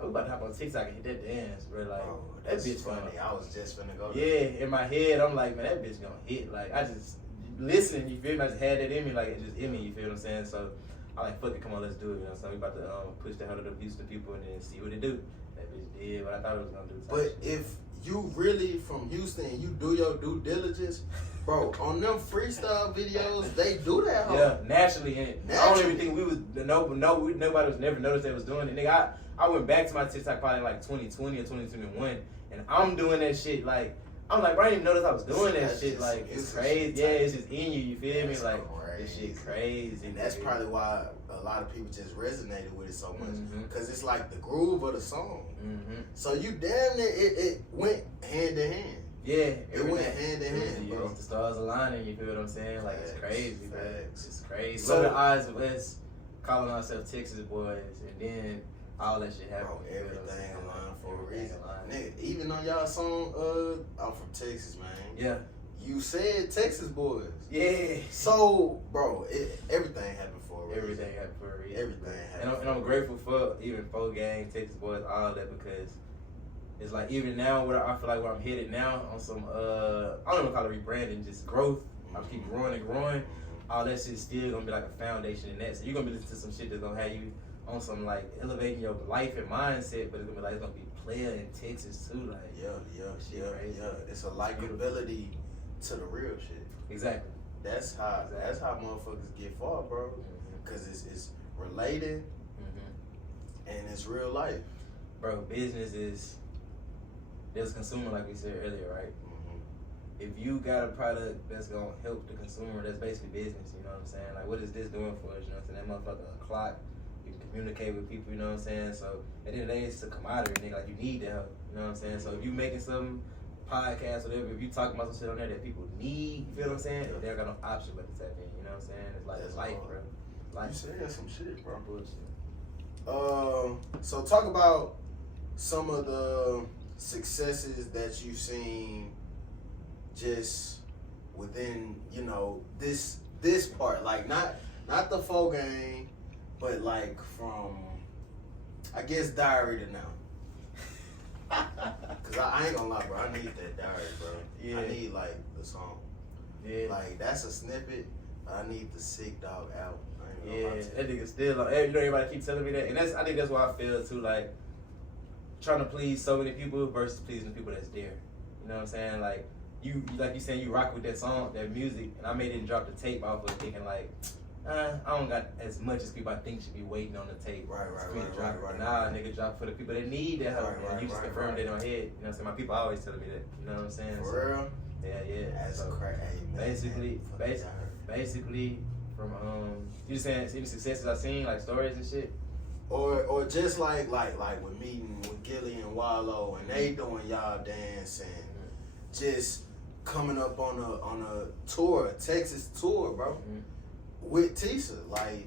I'm about to hop on TikTok and hit that dance, bro. Like, that bitch funny. I was just finna go. Yeah, in my head, I'm like, man, that bitch gonna hit. Like, I just listen, you feel me? I just had that in me, like, it just in me, you feel what I'm saying? So I like, fuck it, come on, let's do it. You know, so we about to push the hell of abuse to people and then see what it do. That bitch did what I thought it was gonna do. But if you really from Houston and you do your due diligence, bro, on them freestyle videos, they do that. Yeah, naturally. And I don't even think we was nobody was never noticed they was doing it. Nigga, I went back to my TikTok probably like 2020 or 2021, and I'm doing that shit like. I'm like, bro, I didn't even notice I was doing that shit. Like, it's crazy. Yeah, it's just in you. You feel me? Like, this shit crazy. And that's probably why a lot of people just resonated with it so much. Because it's like the groove of the song. So you damn near, it went hand in hand. Yeah. It went hand in hand, bro. The stars aligning, you feel what I'm saying? Like, it's crazy, bro. It's crazy. So, what are the odds of us calling ourselves Texas boys and then all that shit happened? Bro, everything aligned for a reason. Nigga, even on y'all song, I'm from Texas, man. Yeah. You said Texas boys. Yeah. So, bro, everything happened for a reason. Everything happened for a reason. Everything happened. And I'm grateful for even 4 Gang, Texas boys, all that, because it's like even now, I feel like where I'm headed now on some, I don't even call it rebranding, just growth. I keep growing and growing. All that shit's still gonna be like a foundation in that. So you're gonna be listening to some shit that's gonna have you on some like elevating your life and mindset, but it's gonna be like it's gonna be player in Texas too, like yeah. It's a likability to the real shit. Exactly. That's how motherfuckers get far, bro. Cause it's related and it's real life, bro. Business is there's consumer, like we said earlier, right? If you got a product that's gonna help the consumer, that's basically business. You know what I'm saying? Like, what is this doing for us? You know what I'm saying? That motherfucker a clock. You can communicate with people, you know what I'm saying? So at the end of the day, it's a commodity, nigga. Like, you need the help, you know what I'm saying? So if you making some podcast, whatever, if you talking about some shit on there that people need, you feel what I'm saying? They don't got no option but to tap in, you know what I'm saying? It's like, it's life, bro. Life. You saying some shit, bro. Bullshit. So talk about some of the successes that you've seen just within, you know, this part, like not the 4 Gang, but like from, I guess, Diary to now. Cause I ain't gonna lie, bro, I need that Diary, bro. Yeah. I need like the song. Yeah. Like that's a snippet, but I need the Sick Dog album. Yeah, that nigga still, you know, everybody keep telling me that, and I think that's why I feel too, like trying to please so many people versus pleasing the people that's there. You know what I'm saying? Like you saying you rock with that song, that music, and I made it drop the tape off of it thinking like, I don't got as much as people I think should be waiting on the tape. Right. Nah, nigga, drop for the people that need that help. And you just confirmed it on head. You know what I'm saying? My people always telling me that. You know what I'm saying? For real? Yeah. That's crazy. Basically, from you just saying any successes I've seen, like stories and shit. Or just like with meeting with Gilly and Wallow and they doing y'all dance and just coming up on a tour, a Texas tour, bro. With Tisa, like,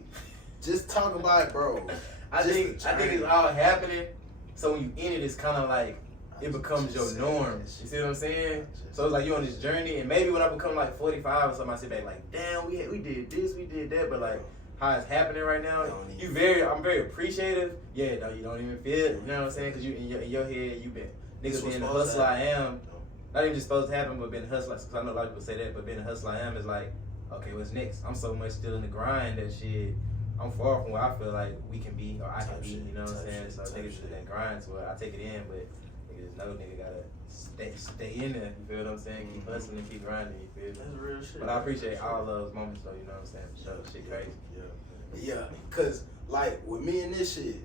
just talk about it, bro. I think it's all happening. So when you in it, it's kind of like it becomes your norm. You see what I'm saying? So it's like you on this journey, and maybe when I become like 45 or something, I sit back like, damn, we did this, we did that, but like how it's happening right now, I'm very appreciative. Yeah, no, you don't even feel it. You know what I'm saying? Because you in your head, you been niggas being the hustler I am. Not even just supposed to happen, but being a hustler. Because I know a lot of people say that, but being a hustler I am is like, okay, what's next? I'm so much still in the grind that shit. I'm far from where I feel like we can be or I can be. You know what I'm saying? So niggas just in that grind to where I take it in, but niggas know nigga gotta stay in there. You feel what I'm saying? Keep hustling, keep grinding. You feel? That's real shit. But I appreciate all those moments though. You know what I'm saying? For sure, shit crazy. Yeah. Cause like with me and this shit,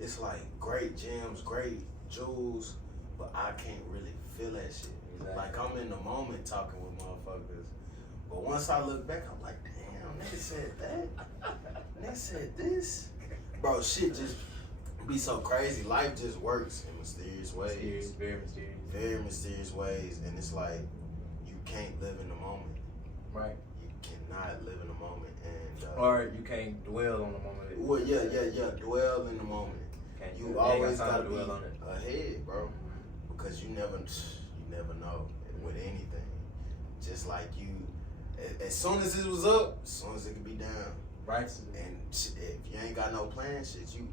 it's like great gems, great jewels, but I can't really feel that shit. Exactly. Like I'm in the moment talking with motherfuckers. But once I look back, I'm like, damn, nigga said that. Nigga said this. Bro, shit just be so crazy. Life just works in mysterious ways. Very mysterious. Very mysterious ways. And it's like, you can't live in the moment. Right. You cannot live in the moment. And or you can't dwell on the moment. Well, yeah. Dwell in the moment. You always gotta be ahead, bro. Because you never know with anything. Just like you, as soon as it was up, as soon as it could be down. Right. And if you ain't got no plan, shit, you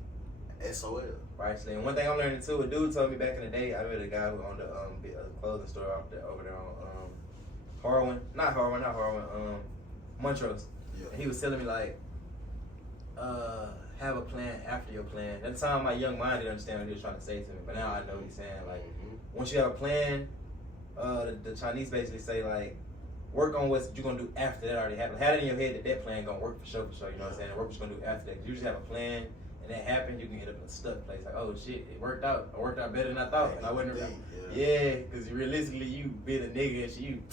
SOL. Right. And one thing I'm learning too, a dude told me back in the day, I met a guy who owned a clothing store over there on Not Harwin, Montrose. Yeah. And he was telling me like, have a plan after your plan. At the time, my young mind didn't understand what he was trying to say to me, but now I know what he's saying. Like, once you have a plan, the Chinese basically say, like, work on what you're gonna do after that already happened. Have it in your head that plan gonna work for sure, you know what I'm saying? And work what you're gonna do after that. 'Cause you just have a plan, and that happened, you can end up in a stuck place. Like, oh shit, it worked out. It worked out better than I thought. And I wasn't because realistically, you been a nigga and you.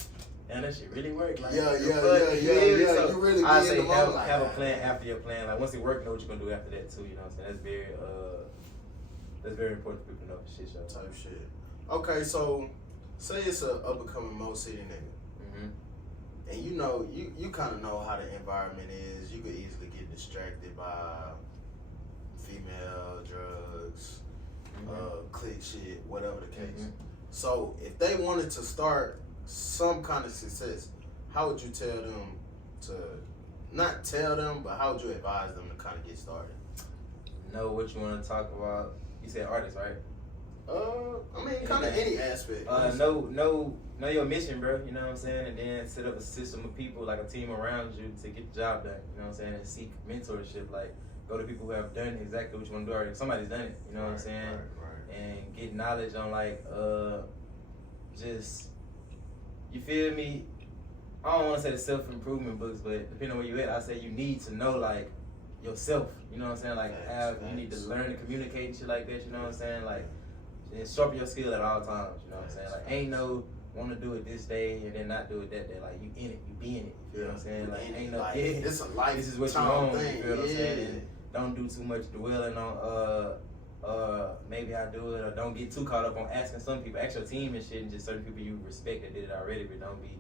And that shit really worked. Like, yeah. So You really I be say in the moment. have a plan after your plan. Like once it worked, know what you're gonna do after that too. You know what I'm saying? That's very important for people to know for shit show. Type shit. Okay, so say it's a up and coming Mo City nigga, and you know you kind of know how the environment is. You could easily get distracted by female drugs, click shit, whatever the case. So if they wanted to start some kind of success, how would you tell them to, not tell them, but how would you advise them to kind of get started? Know what you want to talk about. You said artists, right? I mean, kind of any aspect. Know your mission, bro. You know what I'm saying? And then set up a system of people, like a team around you to get the job done. You know what I'm saying? And seek mentorship. Like, go to people who have done exactly what you want to do already. Somebody's done it. You know what I'm saying? Right. And get knowledge on, like, just... You feel me? I don't want to say the self-improvement books, but depending on where you at, I say you need to know, like, yourself. You know what I'm saying? Like, you need to learn to communicate and shit like that. You know what I'm saying? Like, and sharpen your skill at all times. You know what I'm saying? Like, ain't no want to do it this day and then not do it that day. Like, you in it, you be in it. You know what I'm saying? Like, ain't no, it's a life. This is what you want. You feel what I'm saying? And don't do too much dwelling on, maybe I do it, or don't get too caught up on asking some people, ask your team and shit, and just certain people you respect that did it already, but don't be,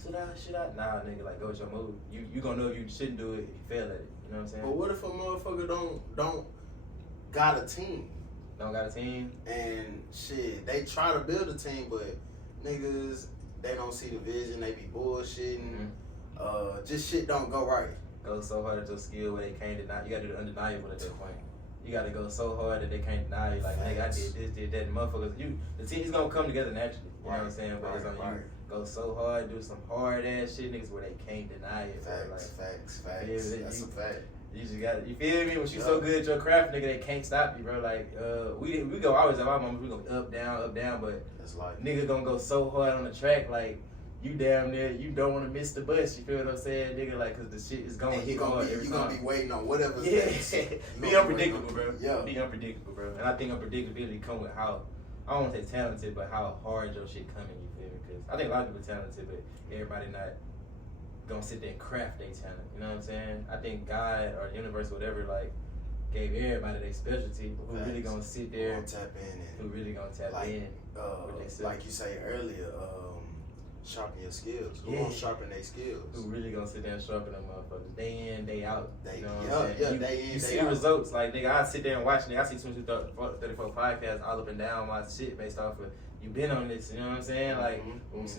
should I? Nah, nigga, like, go with your move. You gonna know if you shouldn't do it if you fail at it. You know what I'm saying? But what if a motherfucker don't got a team? Don't got a team? And shit, they try to build a team, but niggas, they don't see the vision, they be bullshitting. Just shit don't go right. Go so hard at your skill where they can't deny. You gotta do the undeniable at that point. You gotta go so hard that they can't deny you. Like, nigga, I did this, did that, and motherfuckers. The team's gonna come together naturally. You know what I'm saying? But it's on you. Go so hard, do some hard ass shit, niggas, where they can't deny it. Facts. That's a fact. You just got, you feel me? When you so good at your craft, nigga, they can't stop you, bro. Like, we go always have our moments. We go up, down, but nigga gonna go so hard on the track, like. You damn near, you don't want to miss the bus. You feel what I'm saying, nigga? Like, cause the shit is going to hit hard every time. You gonna be waiting on whatever's next. Be unpredictable, bro. Yeah. Be unpredictable, bro. And I think unpredictability come with how, I don't want to say talented, but how hard your shit coming. You feel me? Cause I think a lot of people are talented, but everybody not gonna sit there and craft their talent. You know what I'm saying? I think God or the universe, whatever, like, gave everybody their specialty. Who really gonna sit there? Who really gonna tap in? Like you say earlier. Sharpen your skills. Who gonna sharpen their skills? Who really gonna sit there and sharpen them motherfuckers? Day in, day out. You know what I'm saying? Day in, you see the results. Like, nigga, I sit there and watch, nigga, I see 2234 podcasts all up and down my shit based off of, you been on this, you know what I'm saying? Like,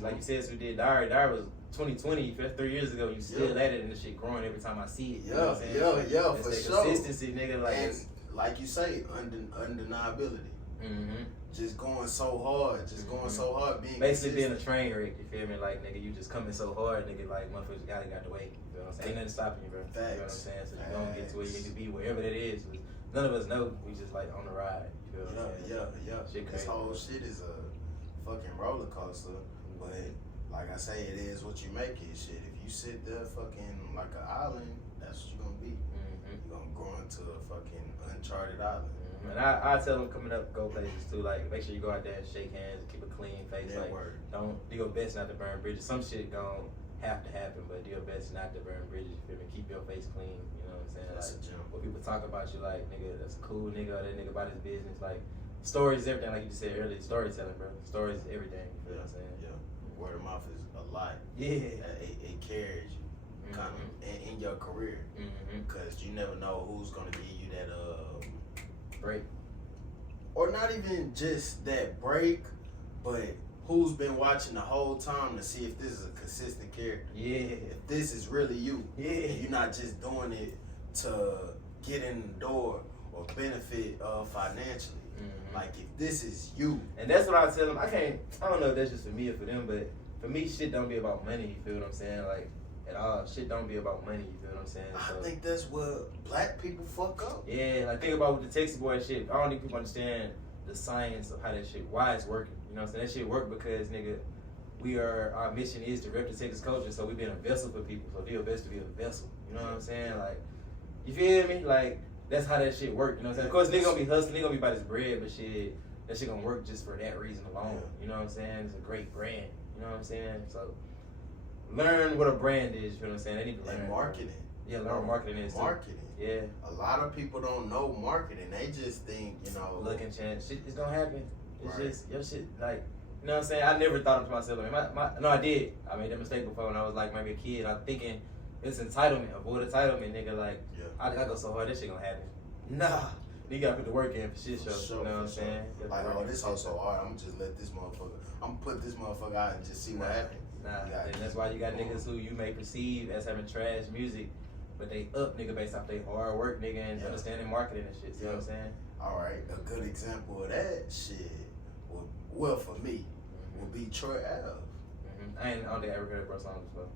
like you said, so we did Diary. Diary was 2020, 3 years ago. You still at it, and the shit growing every time I see it. You know what I'm saying? For sure. Consistency, nigga. Like, and like you say, undeniability. Just going so hard, being basically being a train wreck, you feel me? Like, nigga, you just coming so hard, nigga, like, motherfuckers got the way, you know what I'm saying? Ain't nothing stopping you, bro. You know what I'm saying? So you gonna get to where you need to be, wherever that is. None of us know, we just, like, on the ride, you feel what I'm saying? Yeah. Shit crazy. This whole shit is a fucking roller coaster, but like I say, it is what you make it, shit. If you sit there fucking like an island, that's what you're gonna be. You're gonna grow into a fucking uncharted island. And I tell them coming up, go places too. Like, make sure you go out there and shake hands and keep a clean face. Like, don't do your best not to burn bridges. Some shit gon' have to happen, but do your best not to burn bridges. You feel me? Keep your face clean. You know what I'm saying? That's like, when people talk about you, like, nigga, that's a cool nigga, or that nigga about his business. Like, stories is everything. Like you just said earlier, storytelling, bro. Stories is everything. You feel what I'm saying? Yeah. Word of mouth is a lot. Yeah. It carries you kind of in your career, because you never know who's gonna give you that break, or not even just that break, but who's been watching the whole time to see if this is a consistent character. If this is really you. And you're not just doing it to get in the door or benefit financially. Like, if this is you. And that's what I tell them. I don't know if that's just for me or for them, but for me, shit don't be about money. You feel what I'm saying? Like, at all. Shit don't be about money, you feel what I'm saying? So, I think that's where black people fuck up. yeah, like think about with the Texas Boy shit. I don't think people understand the science of how that shit, why it's working. You know what I'm saying? That shit work because, nigga, our mission is to rep the Texas culture, so we being a vessel for people. So do your best to be a vessel. You know what I'm saying? Like, you feel me? Like, that's how that shit work. You know what I'm saying? Of course, nigga gonna be hustling, nigga gonna be about his bread, but shit, that shit gonna work just for that reason alone. You know what I'm saying? It's a great brand. You know what I'm saying? So, learn what a brand is. You know what I'm saying? They need to learn. And marketing. Yeah, learn what marketing is. Marketing. Too. Yeah. A lot of people don't know marketing. They just think, you know. Look and chance. Shit is gonna happen. It's Right. just, your shit, like, you know what I'm saying? I never thought to myself, no, I did. I made that mistake before when I was like maybe a kid. I'm thinking it's entitlement, avoid entitlement, nigga. Like, Yeah. I go so hard, this shit gonna happen. Nah. You gotta put the work in for shit show. Sure, you know what I'm sure. saying? Like, oh, this house so hard. I'm gonna just let this motherfucker. I'm gonna put this motherfucker out and just see what happens. Nah, and that's why you got niggas who you may perceive as having trash music, but they up, nigga, based off their hard work, nigga, and understanding marketing and shit. See what I'm saying? All right, a good example of that shit, well for me, would be Troy Ave. I don't think I ever heard bro songs before.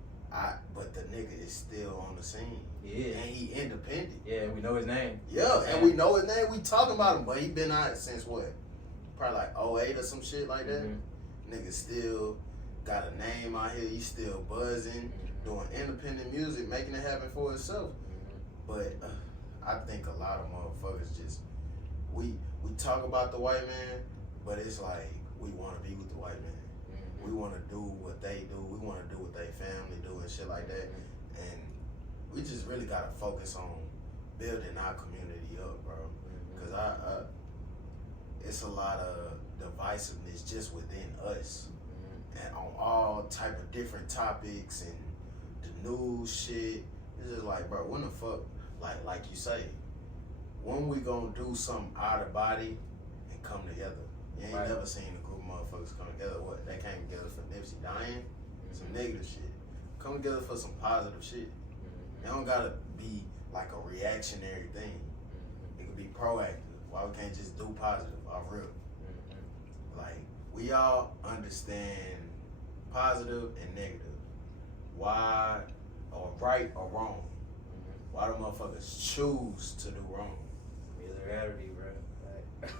But the nigga is still on the scene. Yeah. And he independent. Yeah, we know his name. Yeah, and we know his name. We talking about him, but he been out since what? Probably like 08 or some shit like that. Nigga still got a name out here. He's still buzzing, doing independent music, making it happen for himself. But I think a lot of motherfuckers just we talk about the white man, but it's like we want to be with the white man. We want to do what they do. We want to do what they family do and shit like that. And we just really got to focus on building our community up, bro. Because it's a lot of divisiveness just within us. And on all type of different topics and the news shit. It's just like, bro, when the fuck, like you say, when we gonna do something out of body and come together? You ain't never seen a group of motherfuckers come together. What? They came together for Nipsey dying? Some negative shit. Come together for some positive shit. It don't gotta be like a reactionary thing. It could be proactive. Why we can't just do positive off real? Like, we all understand positive and negative. Why, or right or wrong. Why do motherfuckers choose to do wrong? Familiarity, bro.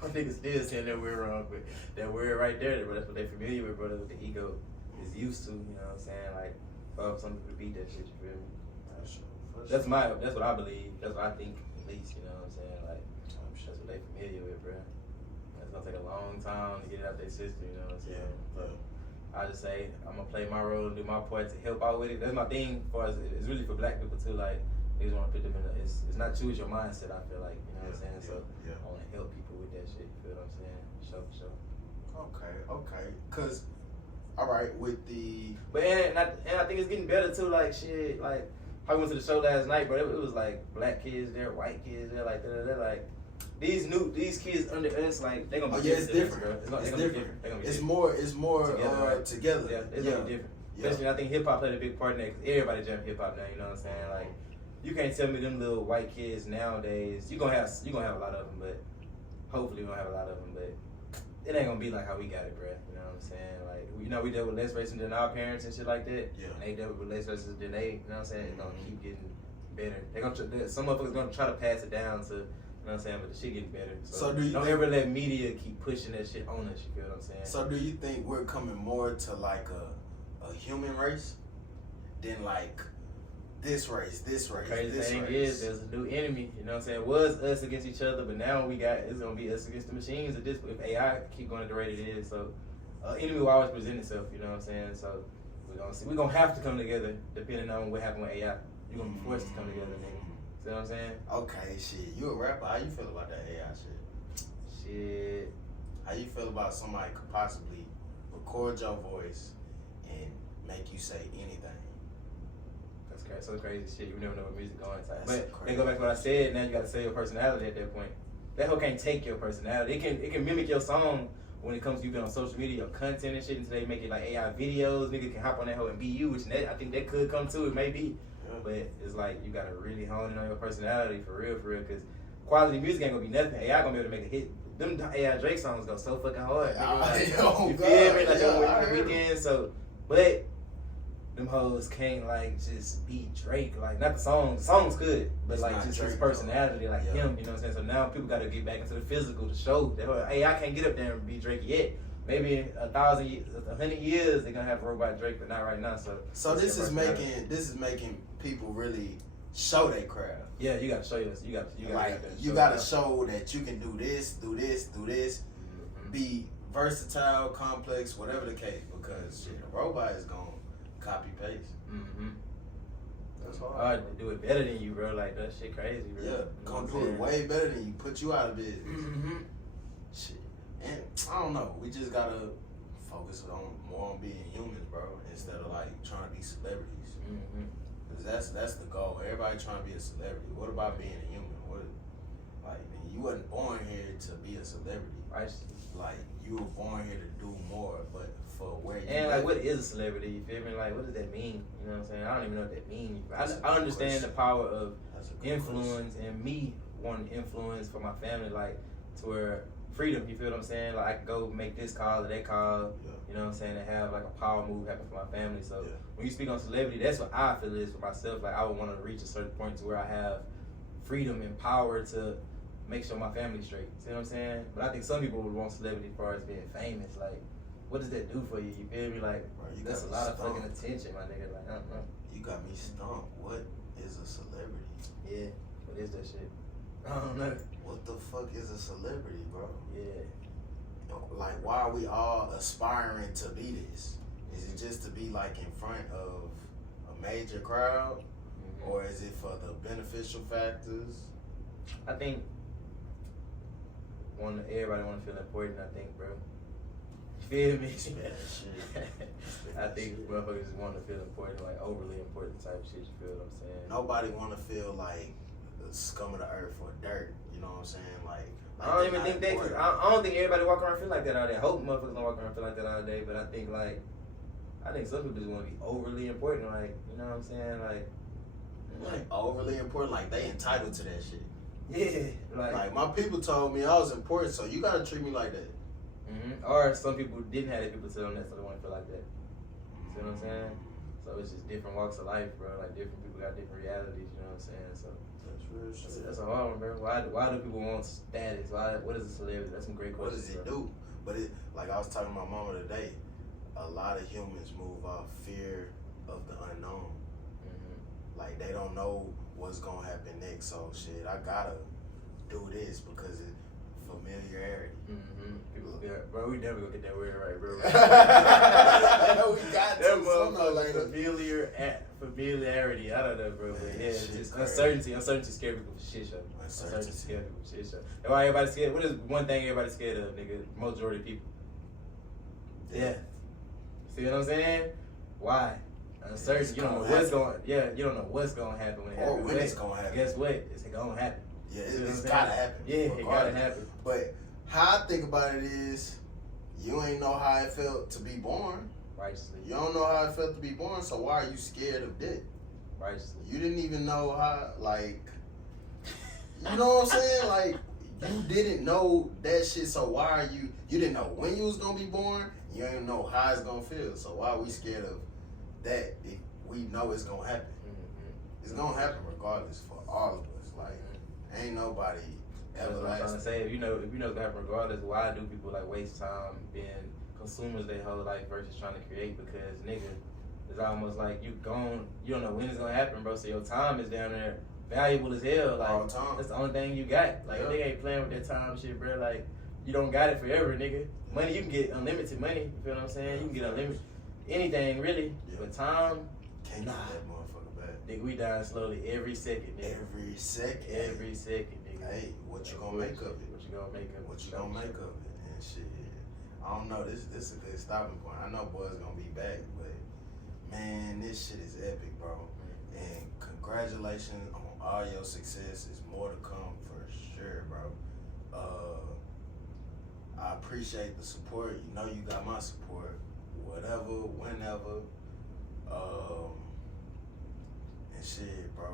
Like, niggas still saying that we're wrong, but that word right there, bro, that's what they familiar with, bro. That's what the ego is used to, you know what I'm saying? Like, some people beat that shit, you feel me? That's what I believe. That's what I think, at least, you know what I'm saying? Like, that's what they familiar with, bro. It's gonna take a long time to get it out their system, you know what I'm saying? But I just say, I'm gonna play my role and do my part to help out with it. That's my thing, as far as it's really for black people too, like, they just wanna put them in it's not choose your mindset, I feel like, you know what I'm saying? So, I wanna help people with that shit, you feel what I'm saying? For sure. Okay. Cause, alright, with the... But, and I think it's getting better too, like, shit, like, I went to the show last night, bro. It was like black kids there, white kids there, like they're like these kids under us, like they gonna be it's different, bro. It's different. It's more together. Yeah, it's gonna be different. Especially, I think hip hop played a big part in that because everybody jump hip hop now. You know what I'm saying? Like, you can't tell me them little white kids nowadays. You gonna have a lot of them, but hopefully we gonna have a lot of them, but it ain't gonna be like how we got it, bro. You know what I'm saying? Like, you know, we dealt with less racism than our parents and shit like that. Yeah. And they dealt with less racism than they. You know what I'm saying? It's gonna keep getting better. They gonna some motherfuckers gonna try to pass it down to. You know what I'm saying? But the shit getting better. So don't ever let media keep pushing that shit on us. You feel what I'm saying? So do you think we're coming more to like a human race than like this race? Crazy thing is, there's a new enemy. You know what I'm saying? It was us against each other, but now it's gonna be us against the machines. At this point, if AI keep going at the rate it is, so enemy will always present itself. You know what I'm saying? So we're gonna have to come together depending on what happened with AI. You're gonna be forced to come together, nigga. See what I'm saying? Okay, shit. You a rapper? How you feel about that AI shit? Shit. How you feel about somebody could possibly record your voice and make you say anything? That's crazy. So crazy shit. You never know where music going. But they go back to what I said. Now you gotta say your personality at that point. That hoe can't take your personality. It can mimic your song when it comes to you being on social media, your content and shit. And today make it like AI videos. Nigga can hop on that hoe and be you, which I think that could come too. It may be. But it's like you gotta really hone in on your personality for real, because quality music ain't gonna be nothing. AI gonna be able to make a hit. Them AI Drake songs go so fucking hard. Like, you feel me? Like, weekend. So, but them hoes can't like just be Drake. Like not the songs good, but It's like not just Drake, his personality, like yeah. him. You know what I'm saying? So now people got to get back into the physical to show that hey, I can't get up there and be Drake yet. Maybe in 100 years they're gonna have a robot Drake, but not right now. So this is making people really show their craft. Yeah, you gotta show us. You gotta show that you can do this, Mm-hmm. be versatile, complex, whatever the case. Because shit, a robot is gonna copy paste. Mm-hmm. That's hard. To do it better than you, bro. Like that shit crazy, bro. Yeah, You know gonna what do I'm it saying? way better than you. Put you out of business. Mm-hmm. Shit, and I don't know. We just gotta focus more on being humans, bro, instead of like trying to be celebrities. Mm-hmm. Cause that's the goal. Everybody trying to be a celebrity. What about being a human? You wasn't born here to be a celebrity. Right. Like you were born here to do more, but for where you and like, what is a celebrity? You feel me? Like, what does that mean? You know what I'm saying? I don't even know what that means. I understand the power of influence and me wanting influence for my family, like to where freedom. You feel what I'm saying? Like I can go make this call or that call. Yeah. You know what I'm saying? And have like a power move happen for my family. So Yeah. when you speak on celebrity, that's what I feel is for myself. Like I would want to reach a certain point to where I have freedom and power to make sure my family's straight. See what I'm saying? But I think some people would want celebrity as far as being famous. Like, what does that do for you? You feel me? Like, Bro, that's a lot of fucking attention, my nigga. Like, I don't know. You got me stumped. What is a celebrity? Yeah, what is that shit? I don't know. What the fuck is a celebrity, bro? Yeah. Like, why are we all aspiring to be this? Is it just to be like in front of a major crowd? Mm-hmm. Or is it for the beneficial factors? I think everybody want to feel important, I think, bro. You feel me? I think motherfuckers just want to feel important, like overly important type shit, you feel what I'm saying? Nobody want to feel like the scum of the earth or dirt, you know what I'm saying? Like I don't even think that, cause I don't think everybody walk around feel like that all day. I hope motherfuckers don't walk around feel like that all day, but I think some people just want to be overly important, like, you know what I'm saying? Like overly important, like they entitled to that shit. yeah, Like my people told me I was important, so you gotta treat me like that. Mm-hmm. Or some people didn't have their people tell them that, so they want to feel like that. See what I'm saying? So it's just different walks of life, bro. Like different people got different realities. You know what I'm saying? So That's real shit. that's a hard one, bro. Why do people want status? What is a celebrity? That's some great What questions. does it do? But like I was talking to my mama today, a lot of humans move off fear of the unknown. Mm-hmm. Like they don't know what's gonna happen next. So shit, I gotta do this because it's familiarity. Mm-hmm. Bro, we never gonna get that word right, bro. We got that to motherfucker familiarity. I don't know, bro. But yeah, it's just uncertainty. Uncertainty scares people for shit show. Uncertainty scares people for shit show. And why everybody scared? What is one thing everybody's scared of, nigga? Majority of people. Yeah. See what I'm saying? Why? Uncertainty. You don't know what's going. Yeah, you don't know what's gonna happen when it happens. Or when it's gonna happen. Guess what? It's gonna happen. Yeah, it's gotta happen. Yeah, it gotta happen. But how I think about it is, you ain't know how it felt to be born. Righteously. You don't know how it felt to be born, so why are you scared of death? Righteously. You didn't even know how, like, you know what I'm saying? Like, you didn't know that shit, so why are you didn't know when you was gonna be born, you ain't know how it's gonna feel, so why are we scared of that if we know it's gonna happen? Mm-hmm. It's gonna happen regardless for all of us. Like, ain't nobody That's what I'm trying to say. If you know it's gonna happen regardless, why do people like waste time being consumers their whole life versus trying to create? Because nigga, it's almost like you don't know when it's gonna happen, bro. So your time is down there valuable as hell. Like all the time. that's the only thing you got. Like they ain't playing with that time shit, bro. Like you don't got it forever, nigga. Money, you can get unlimited money. You feel what I'm saying? You can get unlimited anything really, but time, can't get that motherfucker back. nigga, we dying slowly every second, nigga. Every second. Every second, nigga. Hey, what you gonna make of it? What you gonna make of it? What you gonna make of it? And shit, I don't know. This is a good stopping point. I know boys gonna be back, but man, this shit is epic, bro. And congratulations on all your success. It's more to come for sure, bro. I appreciate the support. You know you got my support. Whatever, whenever. And shit, bro.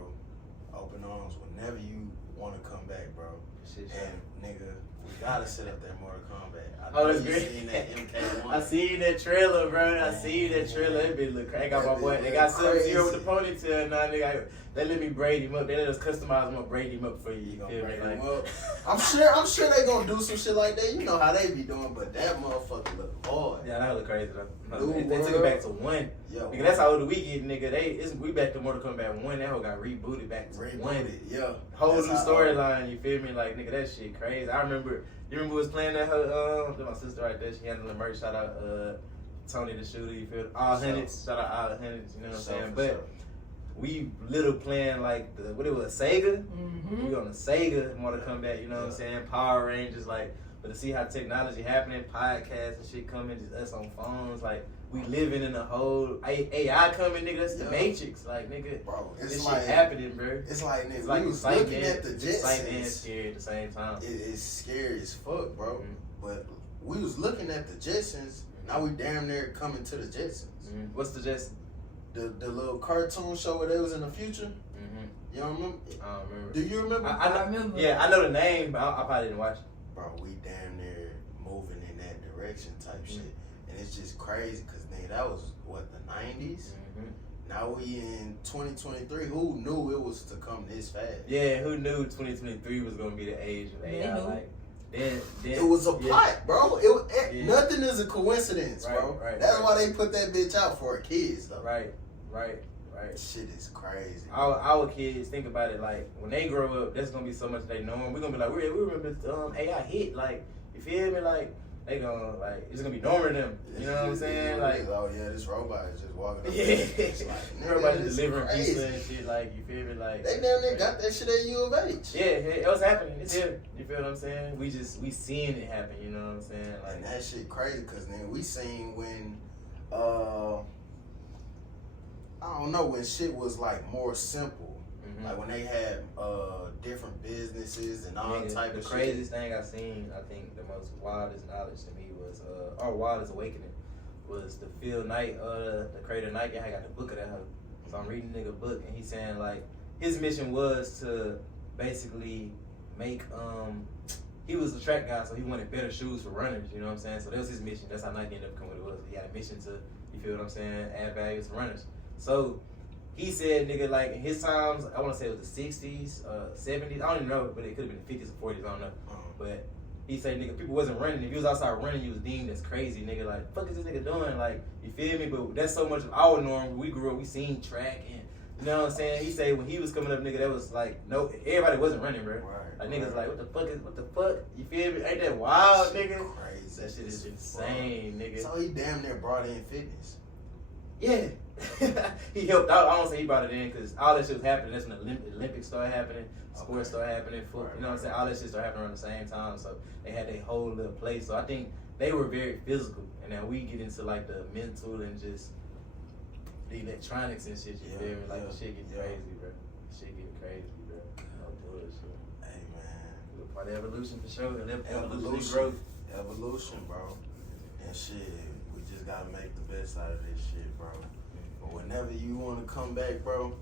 Open arms whenever you want to come back, bro. Shit, and nigga, we gotta set up that Mortal Kombat. Oh, it's great. Seen that MK1. I seen that trailer, bro. I seen that trailer. That bitch look crazy. I got my boy. They got Sub-Zero with the ponytail now, nigga. They let me braid him up. They let us customize him up, braid him up for you. You feel me? Like, I'm sure they gonna do some shit like that. You know how they be doing, but that motherfucker look hard. yeah, that look crazy though. New They took it world. back to 1. Yeah, Nigga, that's how old we get, nigga. We back to Mortal Kombat 1. That whole got rebooted back to 1. Yeah. Whole That's new how- storyline, you feel me? Like, nigga, that shit crazy. I remember, you remember who was playing that? My sister right there. She handled the merch. Shout out Tony the Shooter, you feel me? All hundreds. Shout out all hundreds, you know what I'm saying? But we little playing like what it was, Sega? Mm-hmm. We on the Sega Mortal Kombat, you know what I'm saying? Power Rangers, like, but to see how technology happening, podcasts and shit coming, just us on phones, like, we living in a whole AI coming, nigga. That's the Matrix, like, nigga. Bro, it's This like shit happening, bro. It's like nigga, It's like we was exciting looking at the and exciting and Jetsons. scary at the same time. It's scary as fuck, bro. Mhm. But we was looking at the Jetsons. Now we damn near coming to the Jetsons. What's the Jetsons? The little cartoon show where they was in the future. You don't remember? I don't remember. Do you remember? I remember. Yeah, I know the name, but I probably didn't watch it. Bro, we damn near moving in that direction type shit. And it's just crazy because nigga, that was what, the 90s? Now we in 2023. Who knew it was to come this fast? Yeah, who knew 2023 was gonna be the age of AI? They knew. Like, then It was a plot, bro. Yeah. Nothing is a coincidence, bro. Right, That's right. why they put that bitch out for kids, though. Right. Shit is crazy. Our kids, think about it, like, when they grow up, there's gonna be so much they know. We're gonna be like, we remember AI hit, like, you feel me? Like, they gonna, like, it's gonna be normal to them. You know what I'm saying? Like, oh yeah, this robot is just walking up. yeah. It's like, Everybody nigga, this delivering crazy. pizza and shit, like, you feel me? Like, They down there got that shit at U of H. yeah, it was happening. It's here. You feel what I'm saying? We seeing it happen, you know what I'm saying? Like, And that shit crazy because then we seen when, I don't know, when shit was like more simple. Like when they had different businesses and all nigga, type the of craziest thing I seen, I think the most wildest knowledge to me was, or wildest awakening, was the Phil Knight, the creator Nike. I got the book of that hoe. So I'm reading the nigga book and he's saying like his mission was to basically make he was a track guy, so he wanted better shoes for runners, you know what I'm saying? So that was his mission. That's how Nike ended up coming what it was. He had a mission to, you feel what I'm saying, add value to runners. So he said, nigga, like in his times, I want to say it was the 60s, 70s, I don't even know, but it could have been the 50s or 40s, I don't know. But he said, nigga, people wasn't running. If you was outside running, you was deemed as crazy, nigga. Like, fuck is this nigga doing? Like, you feel me? But that's so much of our norm. We grew up, we seen track and, you know what I'm saying? He said when he was coming up, nigga, that was like, no, everybody wasn't running, bro. Like, niggas like, what the fuck? You feel me? Ain't that wild, nigga? Crazy. That shit is insane, nigga. So he damn near brought in fitness. Yeah. He helped out. I don't say he brought it in because all that shit was happening. That's when the Olympics started happening, sports started happening, you know what I'm saying? All that shit started happening around the same time. So they had their whole little place. So I think they were very physical. And now we get into like the mental and just the electronics and shit, you feel me? Like the shit get crazy, bro. Shit get crazy, bro. No bullshit. Hey man. Part of evolution for sure. Evolution. Evolution, bro. And shit, we just gotta make the best out of this shit, bro. But whenever you wanna come back, bro,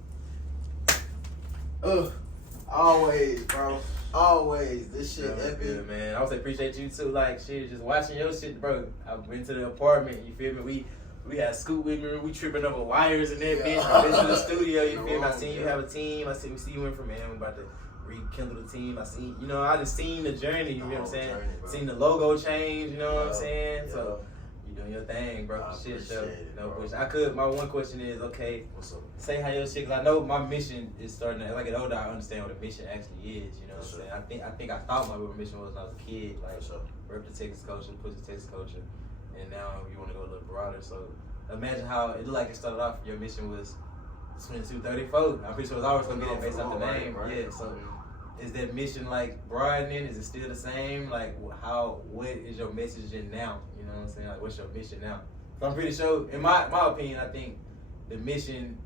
always, bro. Always. This shit epic. Good, man. I also appreciate you too. Like shit, just watching your shit, bro. I went to the apartment, you feel me? We had Scoot with me, we tripping over wires and that bitch. I've been to the studio, you feel me? I seen you have a team. We see you went from man, we about to rekindle the team. I seen, you know, I just seen the journey, you know what I'm saying? Seen the logo change, you know what I'm saying? So you doing your thing, bro. Shit, show. No question. My one question is, okay, What's up? say how your shit, cause I know my mission is starting to, as I get older, I understand what a mission actually is, you know what I'm saying? I think I thought my real mission was when I was a kid, like rep the Texas culture, push the Texas culture, and now you want to go a little broader. So imagine how it looked like it started off. Your mission was 2234. I'm pretty sure it's always gonna be that based off the name. Yeah. So is that mission like broadening? Is it still the same? Like what is your messaging now? You know what I'm saying? Like what's your mission now? So I'm pretty sure, in my opinion, I think the mission,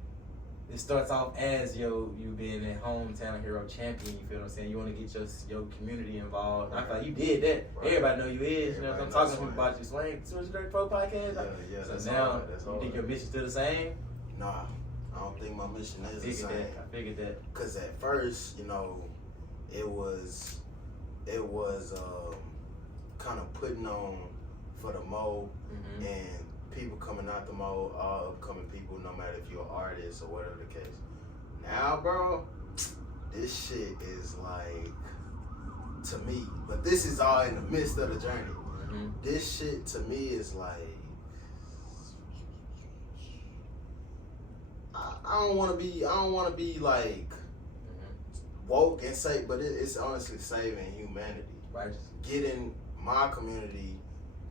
it starts off as you being a hometown hero champion. You feel what I'm saying? You want to get your community involved. I feel like you did that. Everybody know you is. You know, I'm talking to people about you. Swing 234 podcast. Yeah. So now, you think your mission still the same? Nah, I don't think my mission is the same. I figured that. Cause at first, you know, it was it was kind of putting on for the mo and people coming out the mo, all upcoming people, no matter if you're an artist or whatever the case. Now, bro, this shit is like, to me, but this is all in the midst of the journey. This shit to me is like, I don't want to be like woke and say, but it's honestly saving humanity. Right. Getting my community